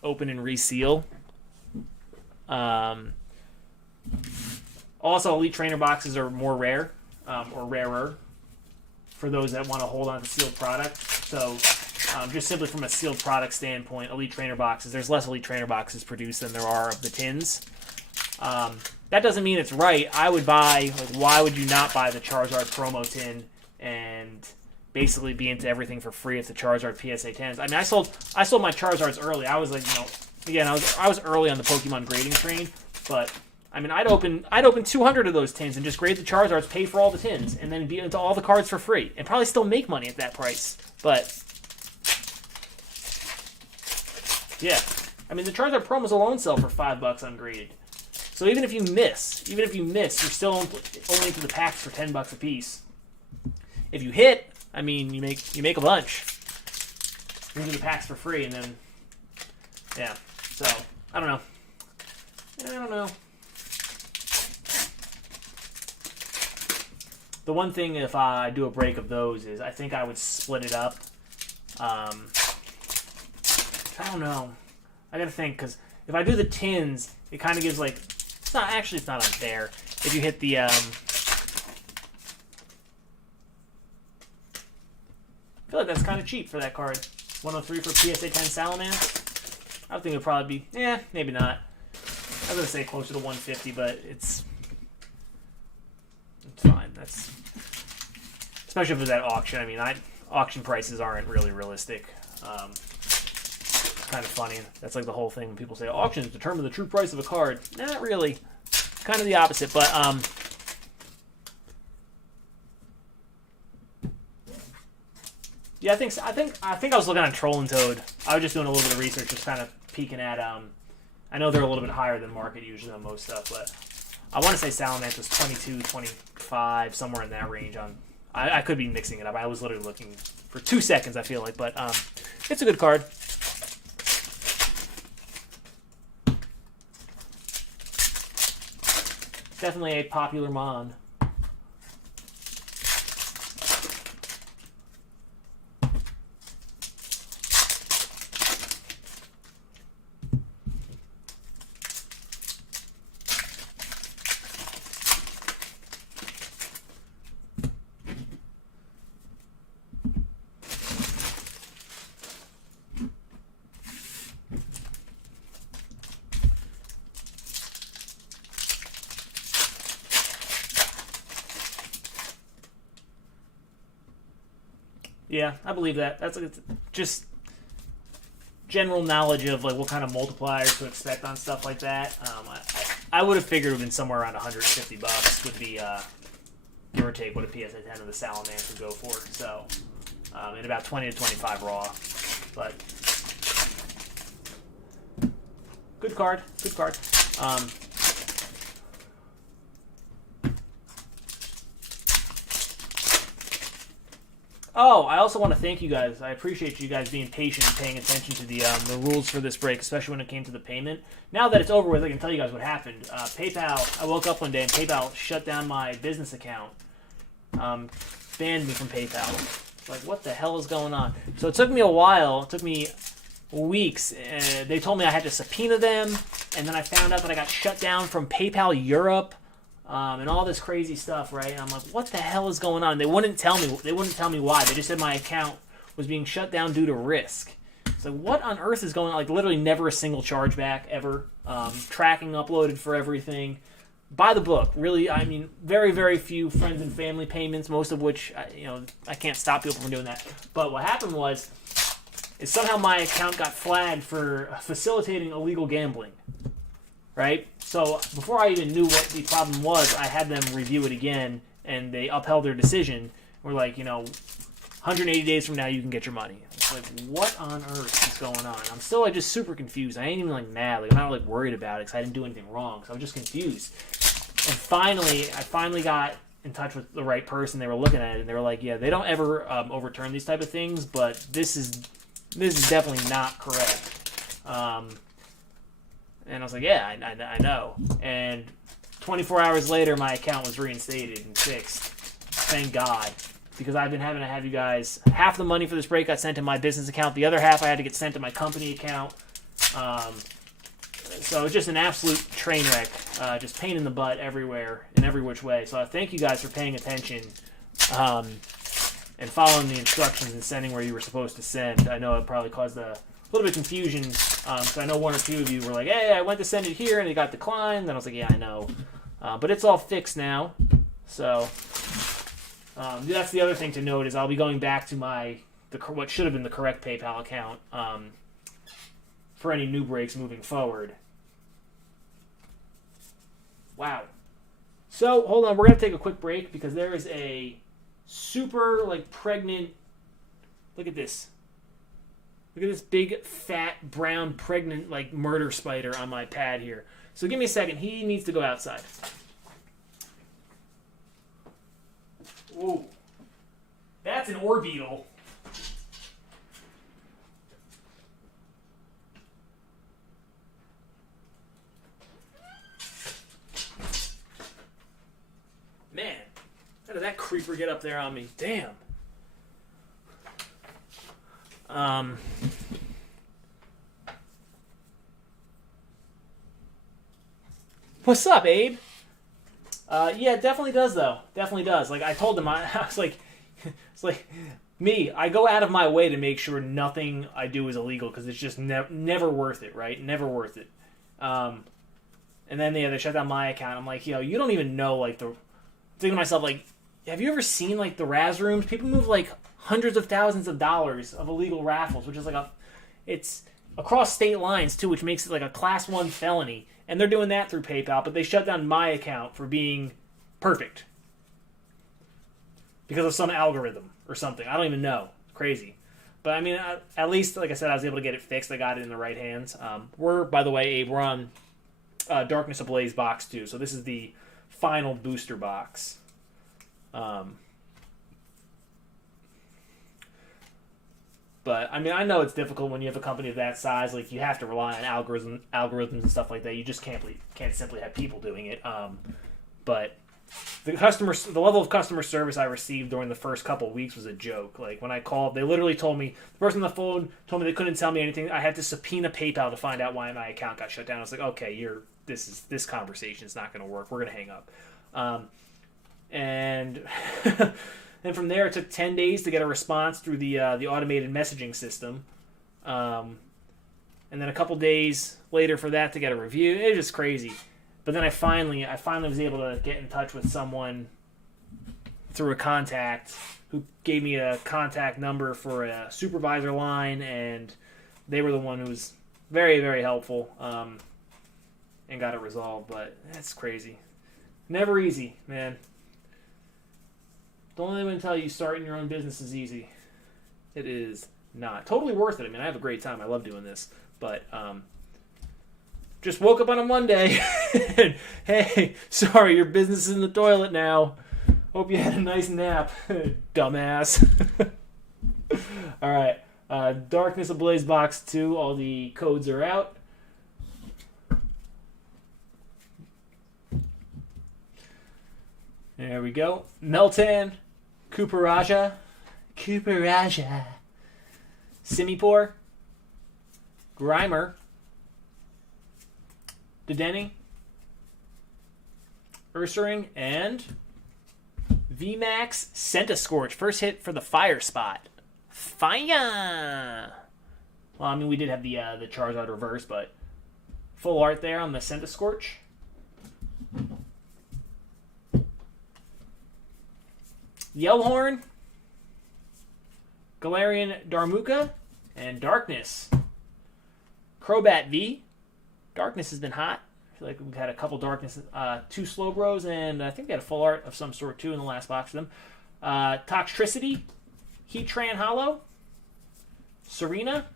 open and reseal. Also, Elite Trainer boxes are more rare, or rarer, for those that want to hold on to sealed product. So, just simply from a sealed product standpoint, Elite Trainer boxes, there's less Elite Trainer boxes produced than there are of the tins. That doesn't mean it's right. I would buy, why would you not buy the Charizard promo tin and basically be into everything for free if the Charizard PSA 10s? I mean, I sold my Charizards early. I was like, again, I was early on the Pokemon grading train, but I mean, I'd open 200 of those tins and just grade the Charizards, pay for all the tins, and then be into all the cards for free, and probably still make money at that price. But yeah, I mean, the Charizard promos alone sell for $5 ungraded. So even if you miss, you're still only into the packs for $10 a piece. If you hit, I mean, you make a bunch. You're into the packs for free, and then yeah. So I don't know. The one thing, if I do a break of those, is I think I would split it up. I don't know. I gotta think, because if I do the tins, it kind of gives like. It's not unfair. If you hit the, I feel like that's kind of cheap for that card. 103 for PSA 10 Salamence. I think it would probably be, maybe not. I was going to say closer to 150, but it's fine. That's, especially if it was at auction. I mean, auction prices aren't really realistic. Kind of funny. That's like the whole thing when people say auctions determine the true price of a card. Not really. Kind of the opposite, but yeah, I think I was looking at Troll and Toad. I was just doing a little bit of research, just kind of peeking at I know they're a little bit higher than market usually on most stuff, but I want to say Salamence was 22, 25, somewhere in that range. I could be mixing it up. I was literally looking for 2 seconds, I feel like, but it's a good card. Definitely a popular mon. Yeah, I believe that. That's just general knowledge of like what kind of multipliers to expect on stuff like that. I would have figured it would have been somewhere around $150 would be give or take what a PSA 10 of the Salamander would go for. So, and about 20 to 25 raw, but good card. Good card. Oh, I also want to thank you guys. I appreciate you guys being patient and paying attention to the rules for this break, especially when it came to the payment. Now that it's over with, I can tell you guys what happened. PayPal, I woke up one day and PayPal shut down my business account, banned me from PayPal. It's like, what the hell is going on? So it took me a while. It took me weeks. They told me I had to subpoena them, and then I found out that I got shut down from PayPal Europe. And all this crazy stuff, right? And I'm like, what the hell is going on? And they wouldn't tell me. They wouldn't tell me why. They just said my account was being shut down due to risk. It's like, what on earth is going on? Like, literally never a single chargeback ever. Tracking uploaded for everything. By the book, really. I mean, very, very few friends and family payments. Most of which, I can't stop people from doing that. But what happened was, is somehow my account got flagged for facilitating illegal gambling. Right? So before I even knew what the problem was, I had them review it again, and they upheld their decision. We're like, 180 days from now, you can get your money. It's like, what on earth is going on? I'm still just super confused. I ain't even mad. I'm not worried about it because I didn't do anything wrong. So I'm just confused. And I finally got in touch with the right person. They were looking at it, and they were like, yeah, they don't ever overturn these type of things, but this is definitely not correct. And I was like, yeah, I know. And 24 hours later, my account was reinstated and fixed. Thank God. Because I've been having to have you guys... Half the money for this break got sent to my business account. The other half I had to get sent to my company account. So it's just an absolute train wreck. Just pain in the butt everywhere, in every which way. So I thank you guys for paying attention and following the instructions and sending where you were supposed to send. I know it probably caused a little bit of confusion. So I know one or two of you were like, hey, I went to send it here and it got declined. Then I was like, yeah, I know. But it's all fixed now. So that's the other thing to note is I'll be going back to what should have been the correct PayPal account for any new breaks moving forward. Wow. So hold on, we're going to take a quick break because there is a super pregnant, look at this. Look at this big, fat, brown, pregnant, murder spider on my pad here. So give me a second. He needs to go outside. Ooh. That's an ore beetle. Man, how did that creeper get up there on me? Damn. What's up, Abe? Yeah, it definitely does, though. Definitely does. I told him, I was like, it's like me. I go out of my way to make sure nothing I do is illegal because it's just never worth it, right? Never worth it. And then they shut down my account. I'm like, you don't even know, thinking to myself, have you ever seen, the Raz rooms? People move, hundreds of thousands of dollars of illegal raffles, which is it's across state lines, too, which makes it a Class 1 felony. And they're doing that through PayPal, but they shut down my account for being perfect. Because of some algorithm or something. I don't even know. Crazy. But, I mean, at least, like I said, I was able to get it fixed. I got it in the right hands. By the way, Abe, we're on Darkness Ablaze box 2. So this is the final booster box. But, I mean, I know it's difficult when you have a company of that size. You have to rely on algorithms and stuff like that. You just can't simply have people doing it. But the level of customer service I received during the first couple of weeks was a joke. When I called, they literally told me, the person on the phone told me they couldn't tell me anything. I had to subpoena PayPal to find out why my account got shut down. I was like, okay, this conversation is not going to work. We're going to hang up. And... And from there, it took 10 days to get a response through the automated messaging system. And then a couple days later for that to get a review. It was just crazy. But then I finally was able to get in touch with someone through a contact who gave me a contact number for a supervisor line, and they were the one who was very, very helpful and got it resolved. But that's crazy. Never easy, man. Don't let anyone tell you starting your own business is easy. It is not. Totally worth it. I mean, I have a great time. I love doing this. But just woke up on a Monday and, hey, sorry, your business is in the toilet now. Hope you had a nice nap, dumbass. All right. Darkness Ablaze Box 2. All the codes are out. There we go. Meltan, Kuparaja, Simipour, Grimer, Dedenne, Ursaring, and VMAX Centiscorch. First hit for the fire spot. Fire! Well, I mean, we did have the Charizard reverse, but full art there on the Centiscorch. Yellhorn, Galarian Darmuka, and Darkness. Crobat V. Darkness has been hot. I feel like we've had a couple Darkness, 2 Slowbros, and I think they had a full art of some sort too in the last box of them. Toxtricity, Heatran Hollow, Serena.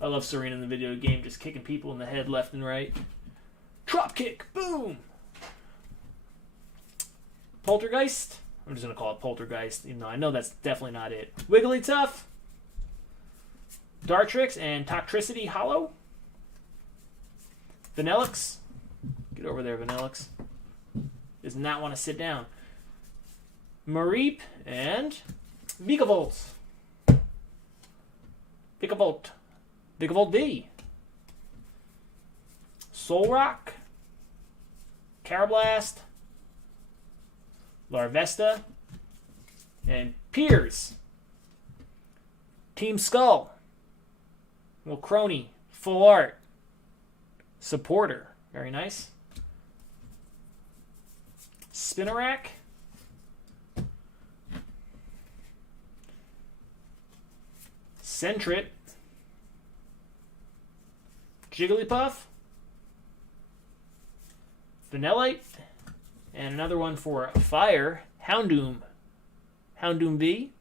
I love Serena in the video game, just kicking people in the head left and right. Drop kick, boom! Poltergeist. I'm just going to call it Poltergeist, even though I know that's definitely not it. Wigglytuff, Dartrix, and Toxtricity Hollow. Vanillix. Get over there, Vanillix. Does not want to sit down. Mareep and Vigavolt. Vigavolt V. Solrock. Carablast. Larvesta, and Piers. Team Skull. Wilcrony, full art. Supporter, very nice. Spinarak. Sentret. Jigglypuff. Vanillite. And another one for Fire, Houndoom. Houndoom V.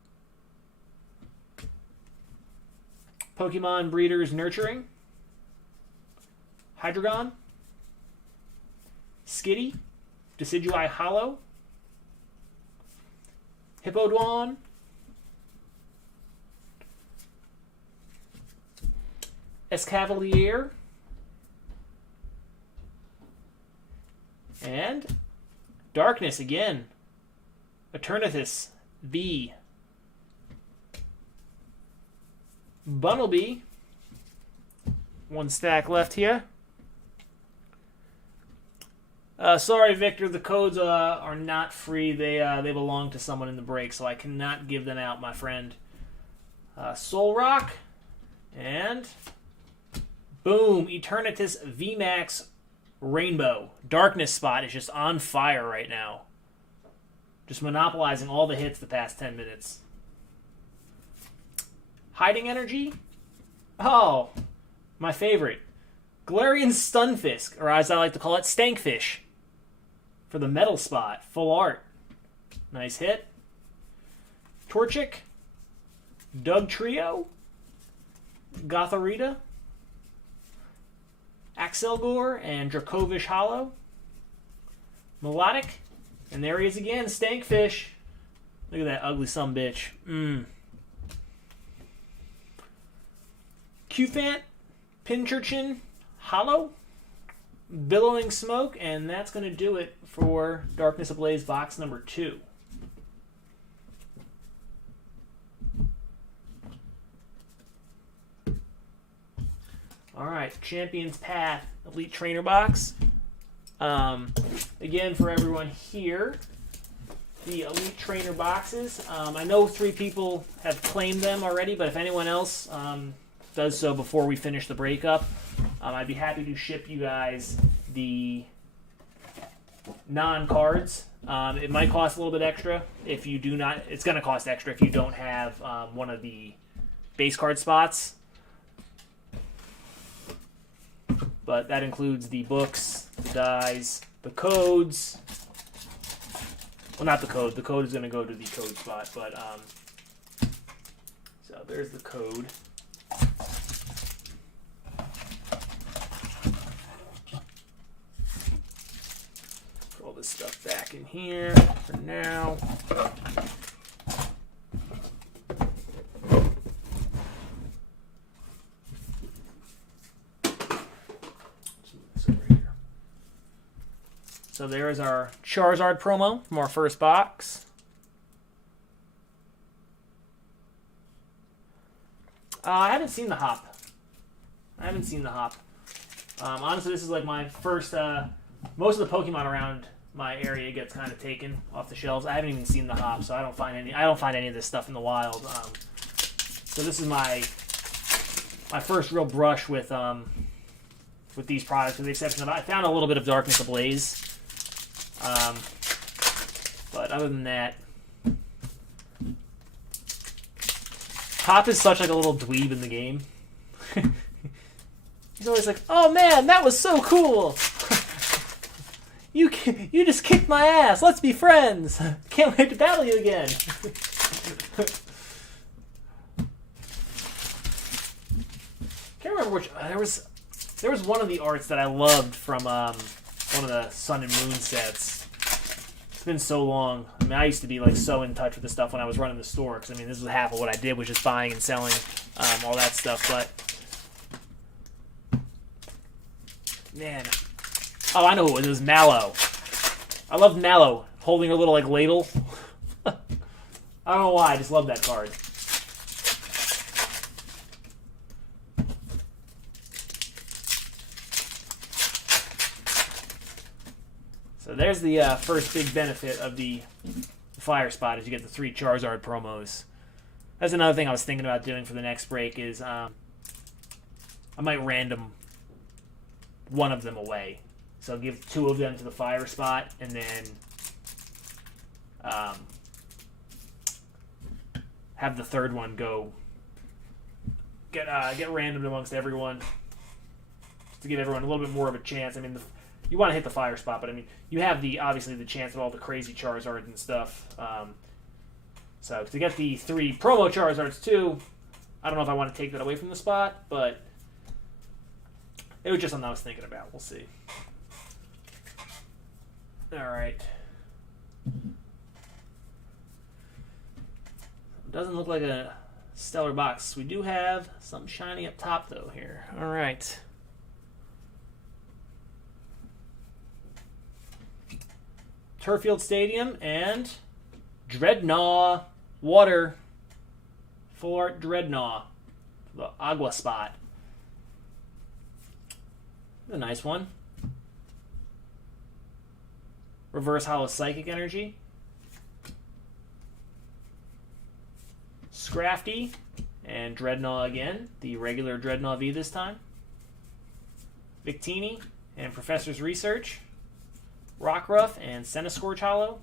Pokemon Breeders Nurturing. Hydreigon. Skitty. Decidueye Hollow. Hippowdon. Escavalier. And Darkness again. Eternatus V. Bunnelby. 1 stack left here. Sorry, Victor. The codes are not free. They belong to someone in the break, so I cannot give them out, my friend. Solrock. And boom. Eternatus VMAX Rainbow. Darkness Spot is just on fire right now. Just monopolizing all the hits the past 10 minutes. Hiding Energy. Oh, my favorite. Galarian Stunfisk, or as I like to call it, Stankfish. For the metal spot. Full art. Nice hit. Torchic. Doug Trio. Gothorita. Axelgor and Dracovish Hollow. Melodic. And there he is again, Stankfish. Look at that ugly sumbitch. Cufant, Pinchurchin, Hollow, Billowing Smoke, and that's going to do it for Darkness Ablaze box number 2. All right, Champions Path Elite Trainer box. Again, for everyone here, the Elite Trainer boxes. I know 3 people have claimed them already, but if anyone else does so before we finish the breakup, I'd be happy to ship you guys the non-cards. It might cost a little bit extra if you do not. It's going to cost extra if you don't have one of the base card spots. But that includes the books, the dies, the codes. Well, not the code. The code is going to go to the code spot. But so there's the code. Put all this stuff back in here for now. So there is our Charizard promo from our first box. I haven't seen the hop. Honestly, this is like my first. Most of the Pokemon around my area gets kind of taken off the shelves. I haven't even seen the hop, so I don't find any of this stuff in the wild. So this is my first real brush with these products, with the exception of I found a little bit of Darkness Ablaze. But other than that, Hop is such like a little dweeb in the game. He's always like, "Oh man, that was so cool! You just kicked my ass. Let's be friends. Can't wait to battle you again." Can't remember which. There was one of the arts that I loved from one of the Sun and Moon sets. It's been so long. I mean, I used to be like so in touch with the stuff when I was running the store, because I mean, this was half of what I did, was just buying and selling all that stuff. But man, oh, I know what it was. Mallow. I loved Mallow holding her little like ladle. I don't know why. I just love that card. So there's the first big benefit of the Fire Spot, is you get the 3 Charizard promos. That's another thing I was thinking about doing for the next break is I might random one of them away. So give 2 of them to the Fire Spot, and then have the third one go get randomed amongst everyone, just to give everyone a little bit more of a chance. I mean, you want to hit the Fire Spot, but I mean, you have obviously the chance of all the crazy Charizards and stuff. So to get the 3 promo Charizards too, I don't know if I want to take that away from the spot, but it was just something I was thinking about. We'll see. All right. Doesn't look like a stellar box. We do have something shiny up top though here. All right. Turffield Stadium and Dreadnought Water. Full art Dreadnought. The Agua Spot. A nice one. Reverse Hollow Psychic Energy. Scrafty and Dreadnought again. The regular Dreadnought V this time. Victini and Professor's Research. Rockruff and Centiskorch Hollow.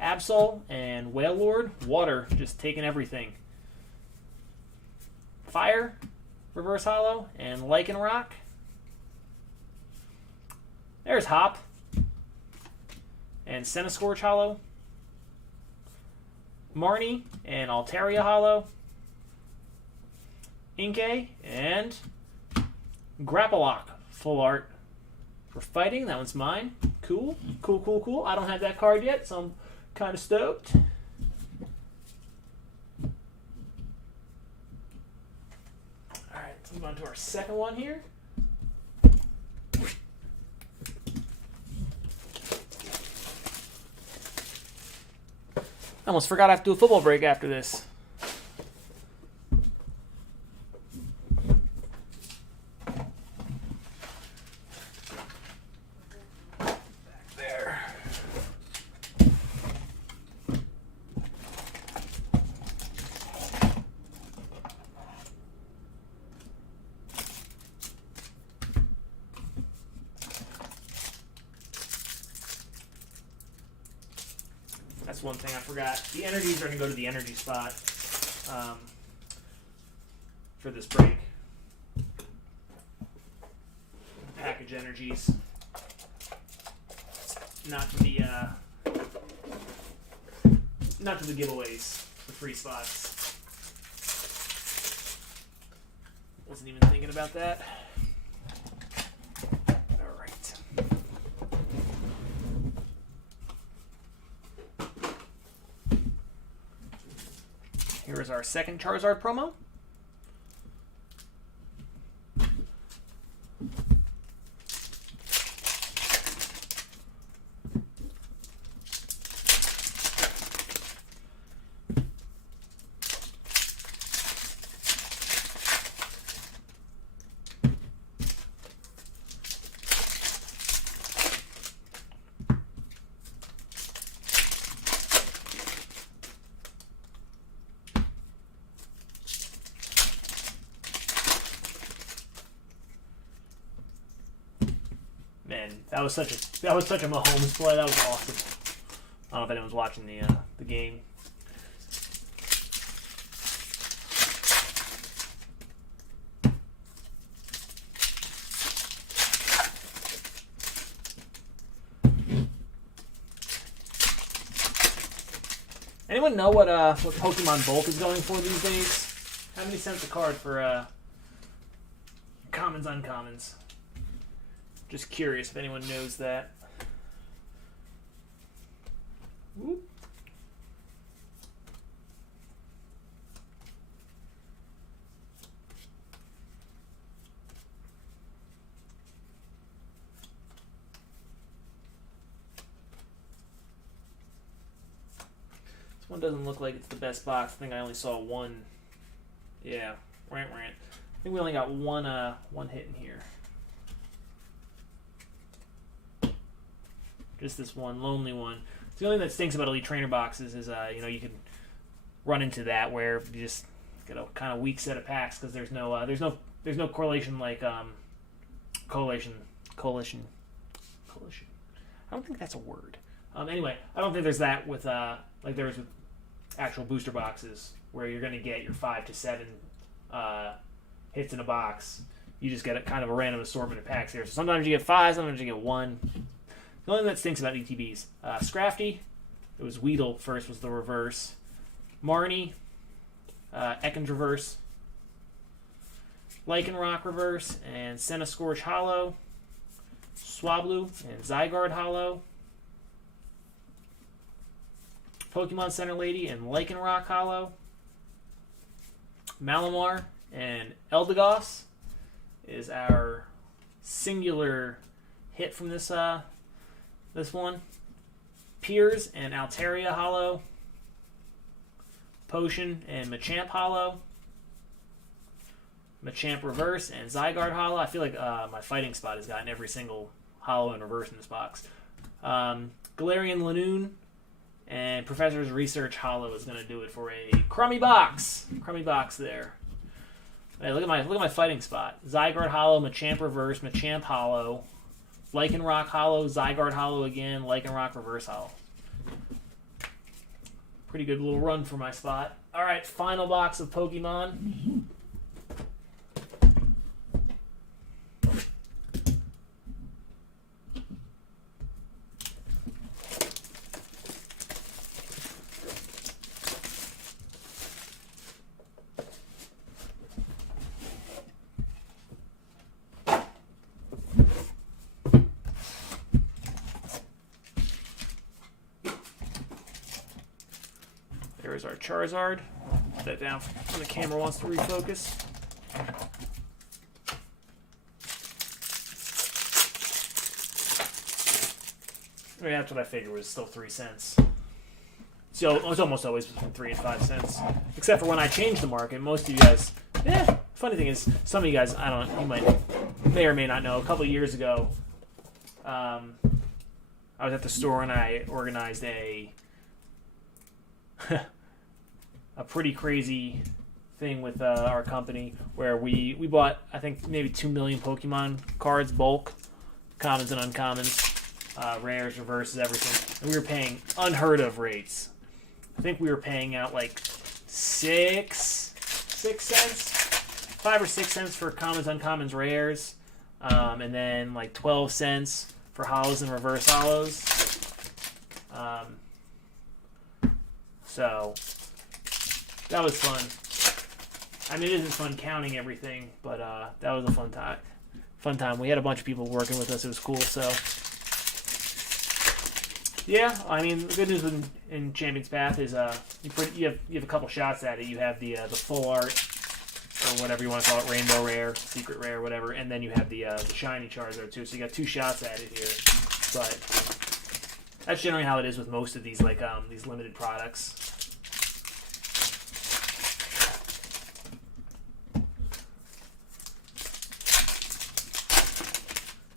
Absol and Whale Lord. Water, just taking everything. Fire, Reverse Hollow, and Lycanroc. There's Hop. And Centiskorch Hollow. Marnie and Altaria Hollow. Inkay and Grapplock. Full art. For fighting, that one's mine. Cool. Cool. I don't have that card yet, so I'm kind of stoked. Alright, let's move on to our second one here. I almost forgot I have to do a football break after this. That's one thing I forgot. The energies are going to go to the energy spot for this break. Package energies. Not to the giveaways, the free spots. Wasn't even thinking about that. All right. Here is our second Charizard promo. Man, that was such a Mahomes play. That was awesome. I don't know if anyone's watching the game. Anyone know what Pokemon Bulk is going for these days? How many cents a card for commons, uncommons? Just curious if anyone knows that. Whoop. This one doesn't look like it's the best box. I think I only saw one. Yeah, rant. I think we only got one hit in here. Just this one, lonely one. The only thing that stinks about Elite Trainer boxes is, you can run into that where you just get a kind of weak set of packs because there's no correlation like coalition. I don't think that's a word. Anyway, I don't think there's that with like there is with actual booster boxes where you're going to get your 5 to 7 hits in a box. You just get a kind of a random assortment of packs here. So sometimes you get 5, sometimes you get 1. The only thing that stinks about ETBs, Scrafty, it was Weedle first was the reverse, Marnie, Ekans reverse, Lycanroc reverse, and Centiskorch holo, Swablu, and Zygarde holo, Pokemon Center Lady, and Lycanroc holo, Malamar, and Eldegoss is our singular hit from this one. Piers and Altaria holo, Potion and Machamp holo, Machamp reverse and Zygarde holo. I feel like my fighting spot has gotten every single holo in reverse in this box. Galarian Lanoon and Professor's Research holo is going to do it for a crummy box. Crummy box there. Hey, look at my fighting spot. Zygarde holo, Machamp reverse, Machamp holo, Lycanroc holo, Zygarde holo again, Lycanroc reverse holo. Pretty good little run for my spot. All right, final box of Pokemon. There's our Charizard. Put that down when the camera wants to refocus. I mean, that's what I figured was still 3 cents. So it was almost always between 3 and 5 cents. Except for when I changed the market, most of you guys, funny thing is, some of you guys, you may or may not know, a couple of years ago, I was at the store and I organized a pretty crazy thing with our company where we bought, I think, maybe 2 million Pokemon cards bulk, commons and uncommons, rares, reverses, everything, and we were paying unheard of rates. I think we were paying out like 6 cents, 5 or 6 cents for commons, uncommons, rares, and then like 12 cents for hollows and reverse hollows. So that was fun. I mean, it isn't fun counting everything, but that was a fun time. We had a bunch of people working with us. It was cool. So yeah, I mean, the good news in Champion's Path is you have a couple shots at it. You have the full art, or whatever you want to call it, rainbow rare, secret rare, whatever, and then you have the shiny Charizard too. So you got 2 shots at it here. But that's generally how it is with most of these these limited products.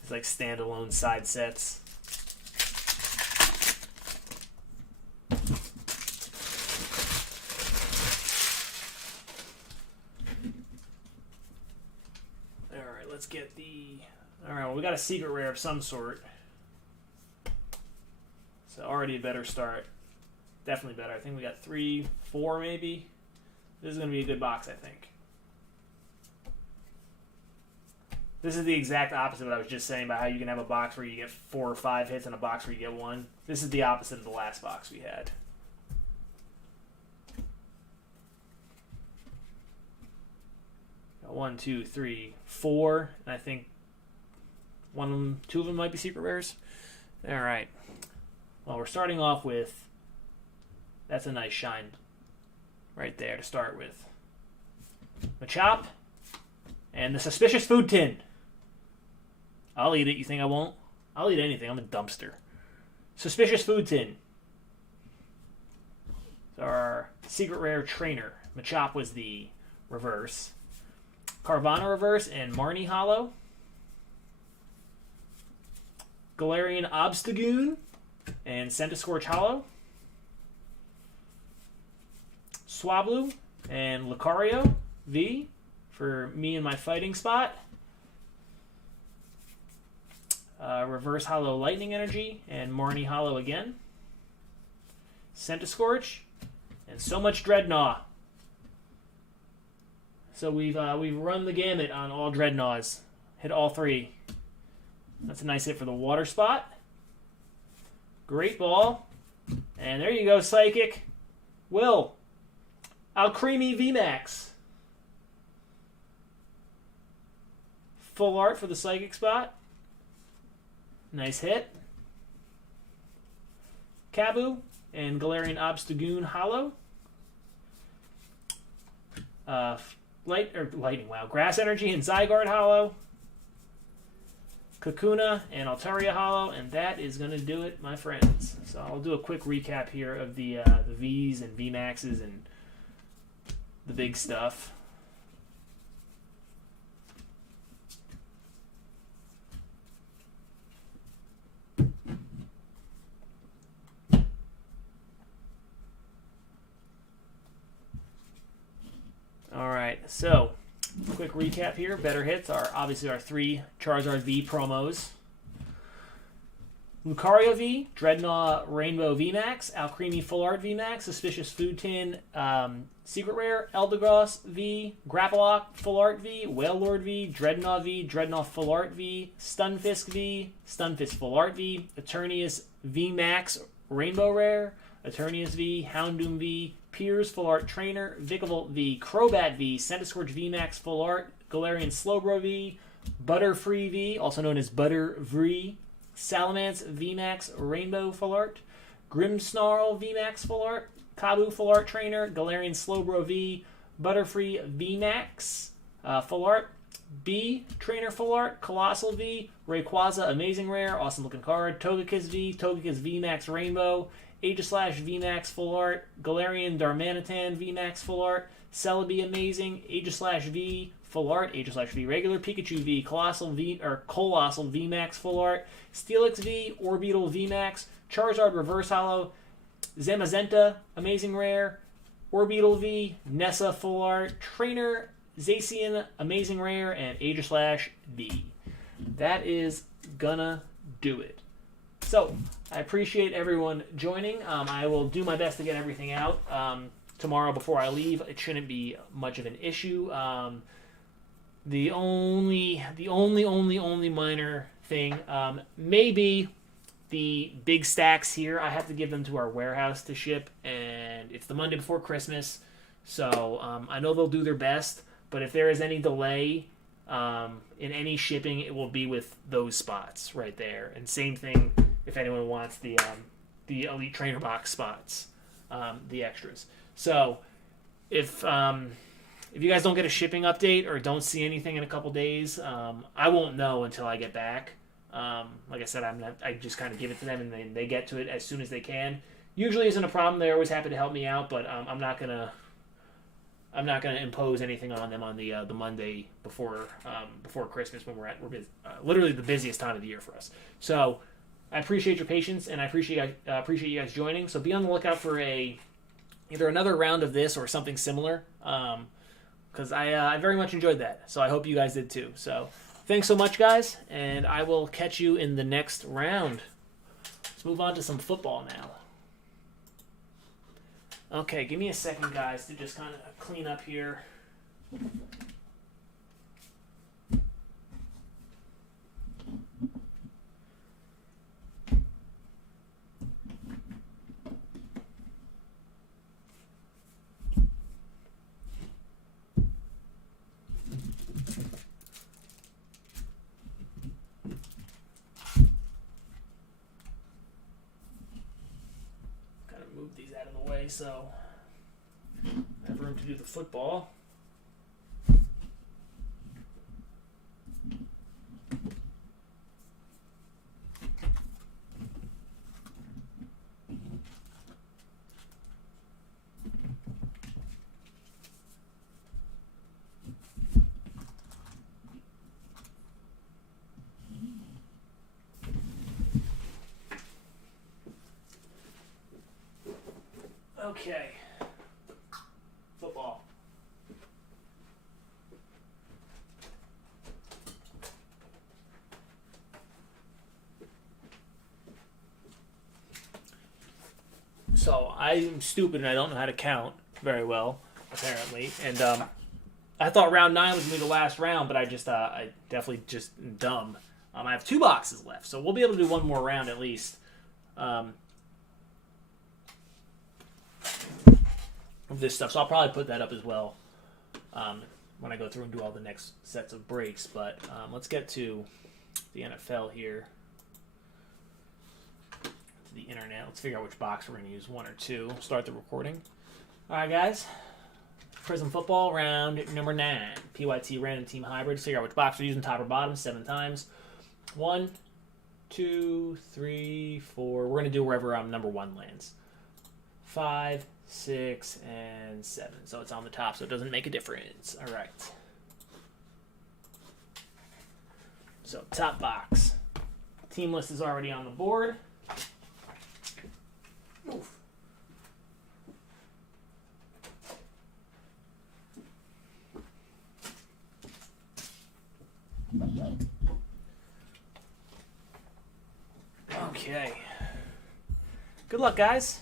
It's like standalone side sets. Alright, let's get the... Alright, well, we got a secret rare of some sort. So already a better start. Definitely better. I think we got 3, 4 maybe. This is going to be a good box, I think. This is the exact opposite of what I was just saying about how you can have a box where you get 4 or 5 hits and a box where you get 1. This is the opposite of the last box we had. Got 1, 2, 3, 4, and I think 2 of them might be secret rares. All right. Well, we're starting off with, that's a nice shine right there to start with. Machop and the Suspicious Food Tin. I'll eat it. You think I won't? I'll eat anything. I'm a dumpster. Suspicious Food Tin. So our secret rare trainer. Machop was the reverse. Carvana reverse and Marnie hollow. Galarian Obstagoon and Centiskorch hollow. Swablu and Lucario V for me and my fighting spot. Reverse hollow Lightning Energy and Marnie hollow again. Centiskorch and so much Dreadnought. So we've run the gamut on all Dreadnoughts. Hit all 3. That's a nice hit for the water spot. Great ball. And there you go, Psychic. Will. Alcremie VMAX. Full art for the Psychic spot. Nice hit. Kabu and Galarian Obstagoon hollow. Lightning, wow. Grass Energy and Zygarde hollow. Kakuna and Altaria hollow, and that is going to do it, my friends. So I'll do a quick recap here of the Vs and VMAXs and the big stuff. All right, so quick recap here. Better hits are obviously our 3 Charizard V promos. Lucario V, Dreadnought Rainbow VMAX, Alcremie Full Art VMAX, Suspicious Food Tin Secret Rare, Eldegoss V, Grapplock Full Art V, Wailord V, Dreadnought V, Dreadnought Full Art V, Stunfisk V, Stunfisk Full Art V, Eternius VMAX Rainbow Rare, Eternius V, Houndoom V, Piers Full Art Trainer, Vikavolt V, Crobat V, Centiskorch VMAX Full Art, Galarian Slowbro V, Butterfree V, also known as Butterfree, Salamence VMAX Rainbow Full Art, Grimmsnarl VMAX Full Art, Kabu Full Art Trainer, Galarian Slowbro V, Butterfree VMAX Full Art, B Trainer Full Art, Colossal V, Rayquaza Amazing Rare, awesome looking card, Togekiss V, Togekiss VMAX Rainbow, Aegislash VMAX Full Art, Galarian Darmanitan VMAX Full Art, Celebi Amazing, Aegislash V Full Art, Aegislash V Regular, Pikachu V, Colossal VMAX Full Art, Steelix V, Orbeetle VMAX, Charizard Reverse Hollow, Zamazenta Amazing Rare, Orbeetle V, Nessa Full Art, Trainer, Zacian Amazing Rare, and Aegislash V. That is gonna do it. So I appreciate everyone joining. I will do my best to get everything out tomorrow before I leave. It shouldn't be much of an issue. The only minor thing maybe the big stacks here. I have to give them to our warehouse to ship, and it's the Monday before Christmas, so I know they'll do their best. But if there is any delay in any shipping, it will be with those spots right there. And same thing if anyone wants the Elite Trainer Box spots, the extras. So if you guys don't get a shipping update or don't see anything in a couple days, I won't know until I get back. Like I said, I just kind of give it to them, and they get to it as soon as they can. Usually isn't a problem. They're always happy to help me out, but I'm not gonna impose anything on them on the Monday before Christmas, when we're literally the busiest time of the year for us. So I appreciate your patience, and I appreciate you guys joining. So be on the lookout for either another round of this or something similar, because I very much enjoyed that. So I hope you guys did too. So thanks so much, guys, and I will catch you in the next round. Let's move on to some football now. Okay, give me a second, guys, to just kind of clean up here. Move these out of the way so I have room to do the football. Okay. Football. So I'm stupid and I don't know how to count very well, apparently. And I thought round 9 was going to be the last round, but I definitely just dumb. I have 2 boxes left, so we'll be able to do one more round at least. Of this stuff, so I'll probably put that up as well when I go through and do all the next sets of breaks. But let's get to the NFL here, to the internet. Let's figure out which box we're going to use, 1 or 2. Start the recording. All right, guys. Prizm football round number 9. PYT random team hybrid. Figure out which box we're using, top or bottom, 7 times. 1, 2, 3, 4. We're going to do wherever number 1 lands. 5, 6, and 7. So it's on the top, so it doesn't make a difference. All right. So top box. Team list is already on the board. Oof. Okay. Good luck, guys.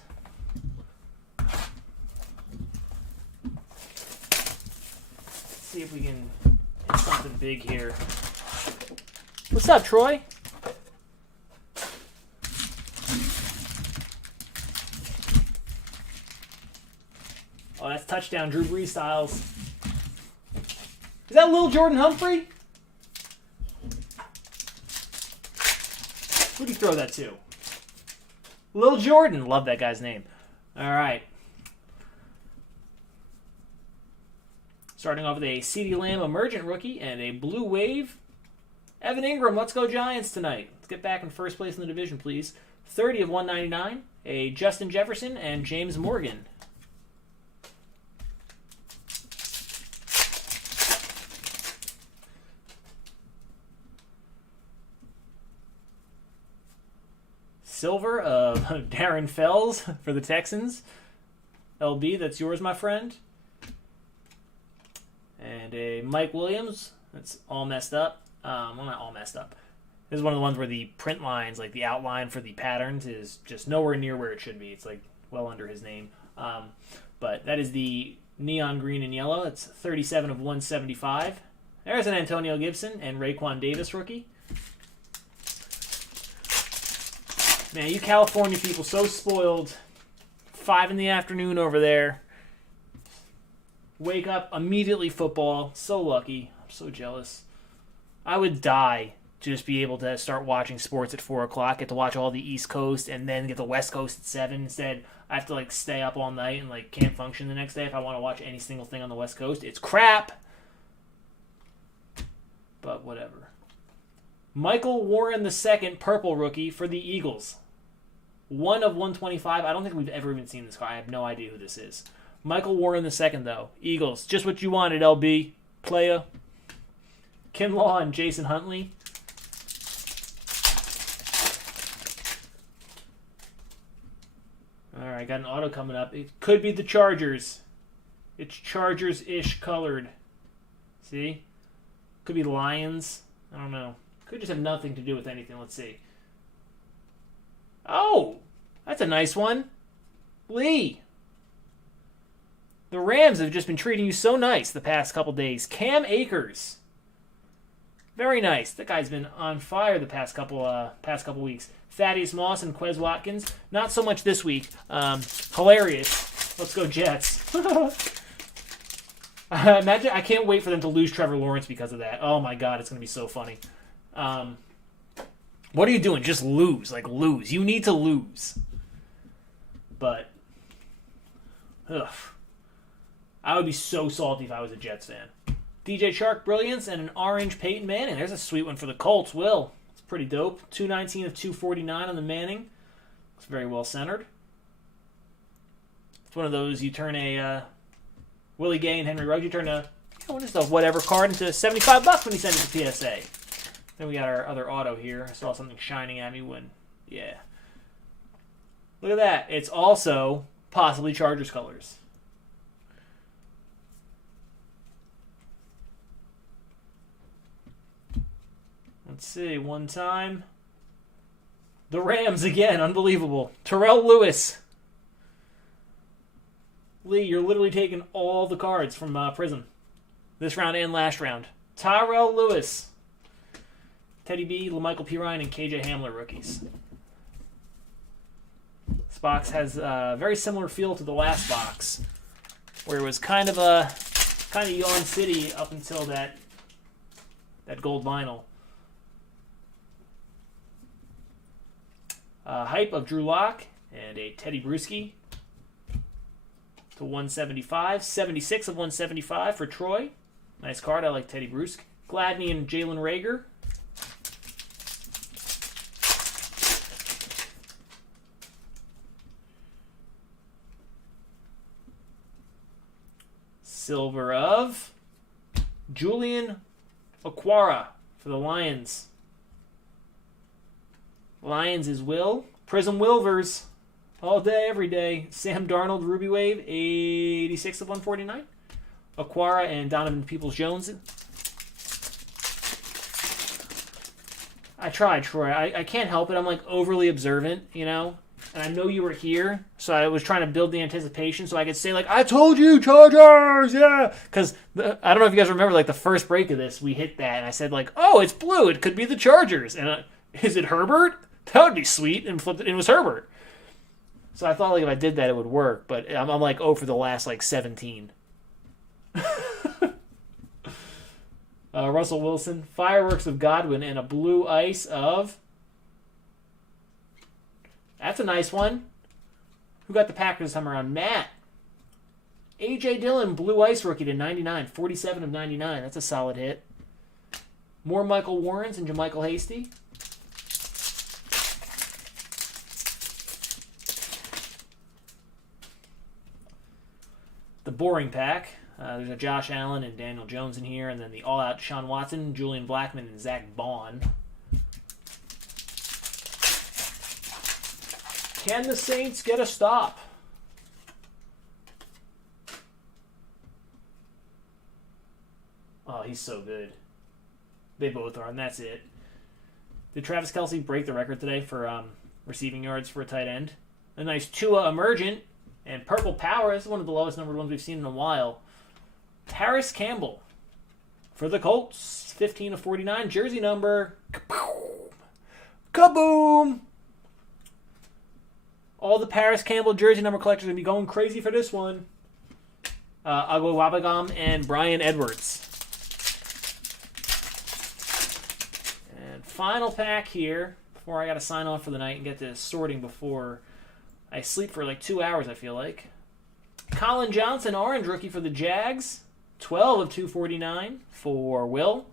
See if we can hit something big here. What's up, Troy? Oh, that's touchdown, Drew Brees styles. Is that Lil Jordan Humphrey? Who'd he throw that to? Lil Jordan. Love that guy's name. All right. Starting off with a CeeDee Lamb emergent rookie and a blue wave. Evan Ingram, let's go Giants tonight. Let's get back in first place in the division, please. 30 of 199. A Justin Jefferson and James Morgan. Silver of Darren Fells for the Texans. LB, that's yours, my friend. And a Mike Williams. That's all messed up. Well, not all messed up. This is one of the ones where the print lines, like the outline for the patterns, is just nowhere near where it should be. It's like well under his name. But that is the neon green and yellow. It's 37 of 175. There's an Antonio Gibson and Raekwon Davis rookie. Man, you California people, so spoiled. 5 in the afternoon over there. Wake up, immediately football. So lucky. I'm so jealous. I would die to just be able to start watching sports at 4 o'clock. Get to watch all the East Coast and then get the West Coast at 7. Instead, I have to like stay up all night and like can't function the next day if I want to watch any single thing on the West Coast. It's crap. But whatever. Michael Warren II, purple rookie for the Eagles. 1 of 125. I don't think we've ever even seen this card. I have no idea who this is. Michael Warren II, though. Eagles. Just what you wanted, LB. Playa. Kinlaw and Jason Huntley. Alright, got an auto coming up. It could be the Chargers. It's Chargers-ish colored. See? Could be Lions. I don't know. Could just have nothing to do with anything. Let's see. Oh! That's a nice one. Lee. The Rams have just been treating you so nice the past couple days. Cam Akers. Very nice. That guy's been on fire the past couple weeks. Thaddeus Moss and Quez Watkins. Not so much this week. Hilarious. Let's go Jets. Imagine, I can't wait for them to lose Trevor Lawrence because of that. Oh my god, it's going to be so funny. What are you doing? Just lose. Like, lose. You need to lose. But, ugh. I would be so salty if I was a Jets fan. DJ Chark, Brilliance, and an orange Peyton Manning. There's a sweet one for the Colts. Will. It's pretty dope. 219 of 249 on the Manning. It's very well centered. It's one of those you turn a Willie Gay and Henry Ruggs, you turn a what is the whatever card into $75 when you send it to PSA. Then we got our other auto here. I saw something shining at me when, yeah. Look at that. It's also possibly Chargers colors. Let's see, one time. The Rams again, unbelievable. Terrell Lewis. Lee, you're literally taking all the cards from Prizm. This round and last round. Tyrell Lewis. Teddy B, LaMichael P. Ryan, and KJ Hamler rookies. This box has a very similar feel to the last box, where it was kind of Yawn City up until that gold vinyl. Hype of Drew Lock and a Teddy Bruschi to 175. 76 of 175 for Troy. Nice card. I like Teddy Bruschi. Gladney and Jalen Reagor. Silver of Julian Okwara for the Lions. Lions is Will. Prizm Wilvers. All day, every day. Sam Darnold, Ruby Wave, 86 of 149. Okwara and Donovan Peoples-Jones. I tried, Troy. I can't help it. I'm like overly observant, you know? And I know you were here, so I was trying to build the anticipation so I could say, like, I told you, Chargers, yeah! Because I don't know if you guys remember, like, the first break of this, we hit that, and I said, like, oh, it's blue. It could be the Chargers. And is it Herbert? That would be sweet. And flipped it, it was Herbert. So I thought, like, if I did that, it would work. But I'm like, oh, for the last, like, 17. Russell Wilson, Fireworks of Godwin, and a blue ice of... That's a nice one. Who got the Packers this time around? Matt. A.J. Dillon, blue ice rookie to 99. 47 of 99. That's a solid hit. More Michael Warrens and JaMychal Hasty. The boring pack. There's a Josh Allen and Daniel Jones in here, and then the all-out Deshaun Watson, Julian Blackmon, and Zach Bond. Can the Saints get a stop? Oh, he's so good. They both are, and that's it. Did Travis Kelce break the record today for receiving yards for a tight end? A nice Tua Emergent and Purple Power. This is one of the lowest numbered ones we've seen in a while. Paris Campbell for the Colts, 15/49, jersey number. Kaboom! All the Paris Campbell jersey number collectors are going to be going crazy for this one. Agbo Wabagam and Brian Edwards. And final pack here, before I got to sign off for the night and get to sorting before I sleep for like 2 hours, I feel like. Colin Johnson, orange rookie for the Jags. 12/249 for Will.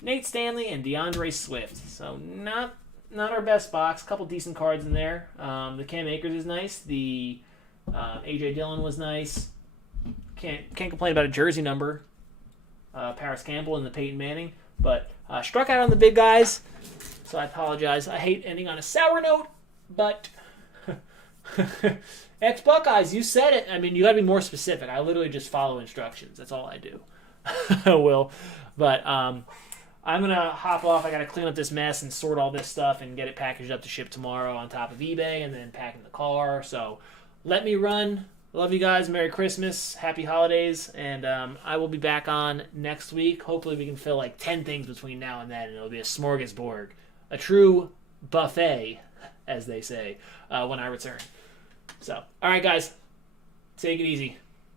Nate Stanley and DeAndre Swift. So not our best box. A couple decent cards in there. The Cam Akers is nice. The A.J. Dillon was nice. Can't complain about a jersey number. Paris Campbell and the Peyton Manning. But struck out on the big guys. So I apologize. I hate ending on a sour note. But ex-Buckeyes, you said it. I mean, you got to be more specific. I literally just follow instructions. That's all I do. Will. But I'm going to hop off. I got to clean up this mess and sort all this stuff and get it packaged up to ship tomorrow on top of eBay and then pack in the car. So let me run. Love you guys. Merry Christmas. Happy holidays. And I will be back on next week. Hopefully we can fill like 10 things between now and then, and it'll be a smorgasbord. A true buffet, as they say, when I return. So, all right, guys. Take it easy.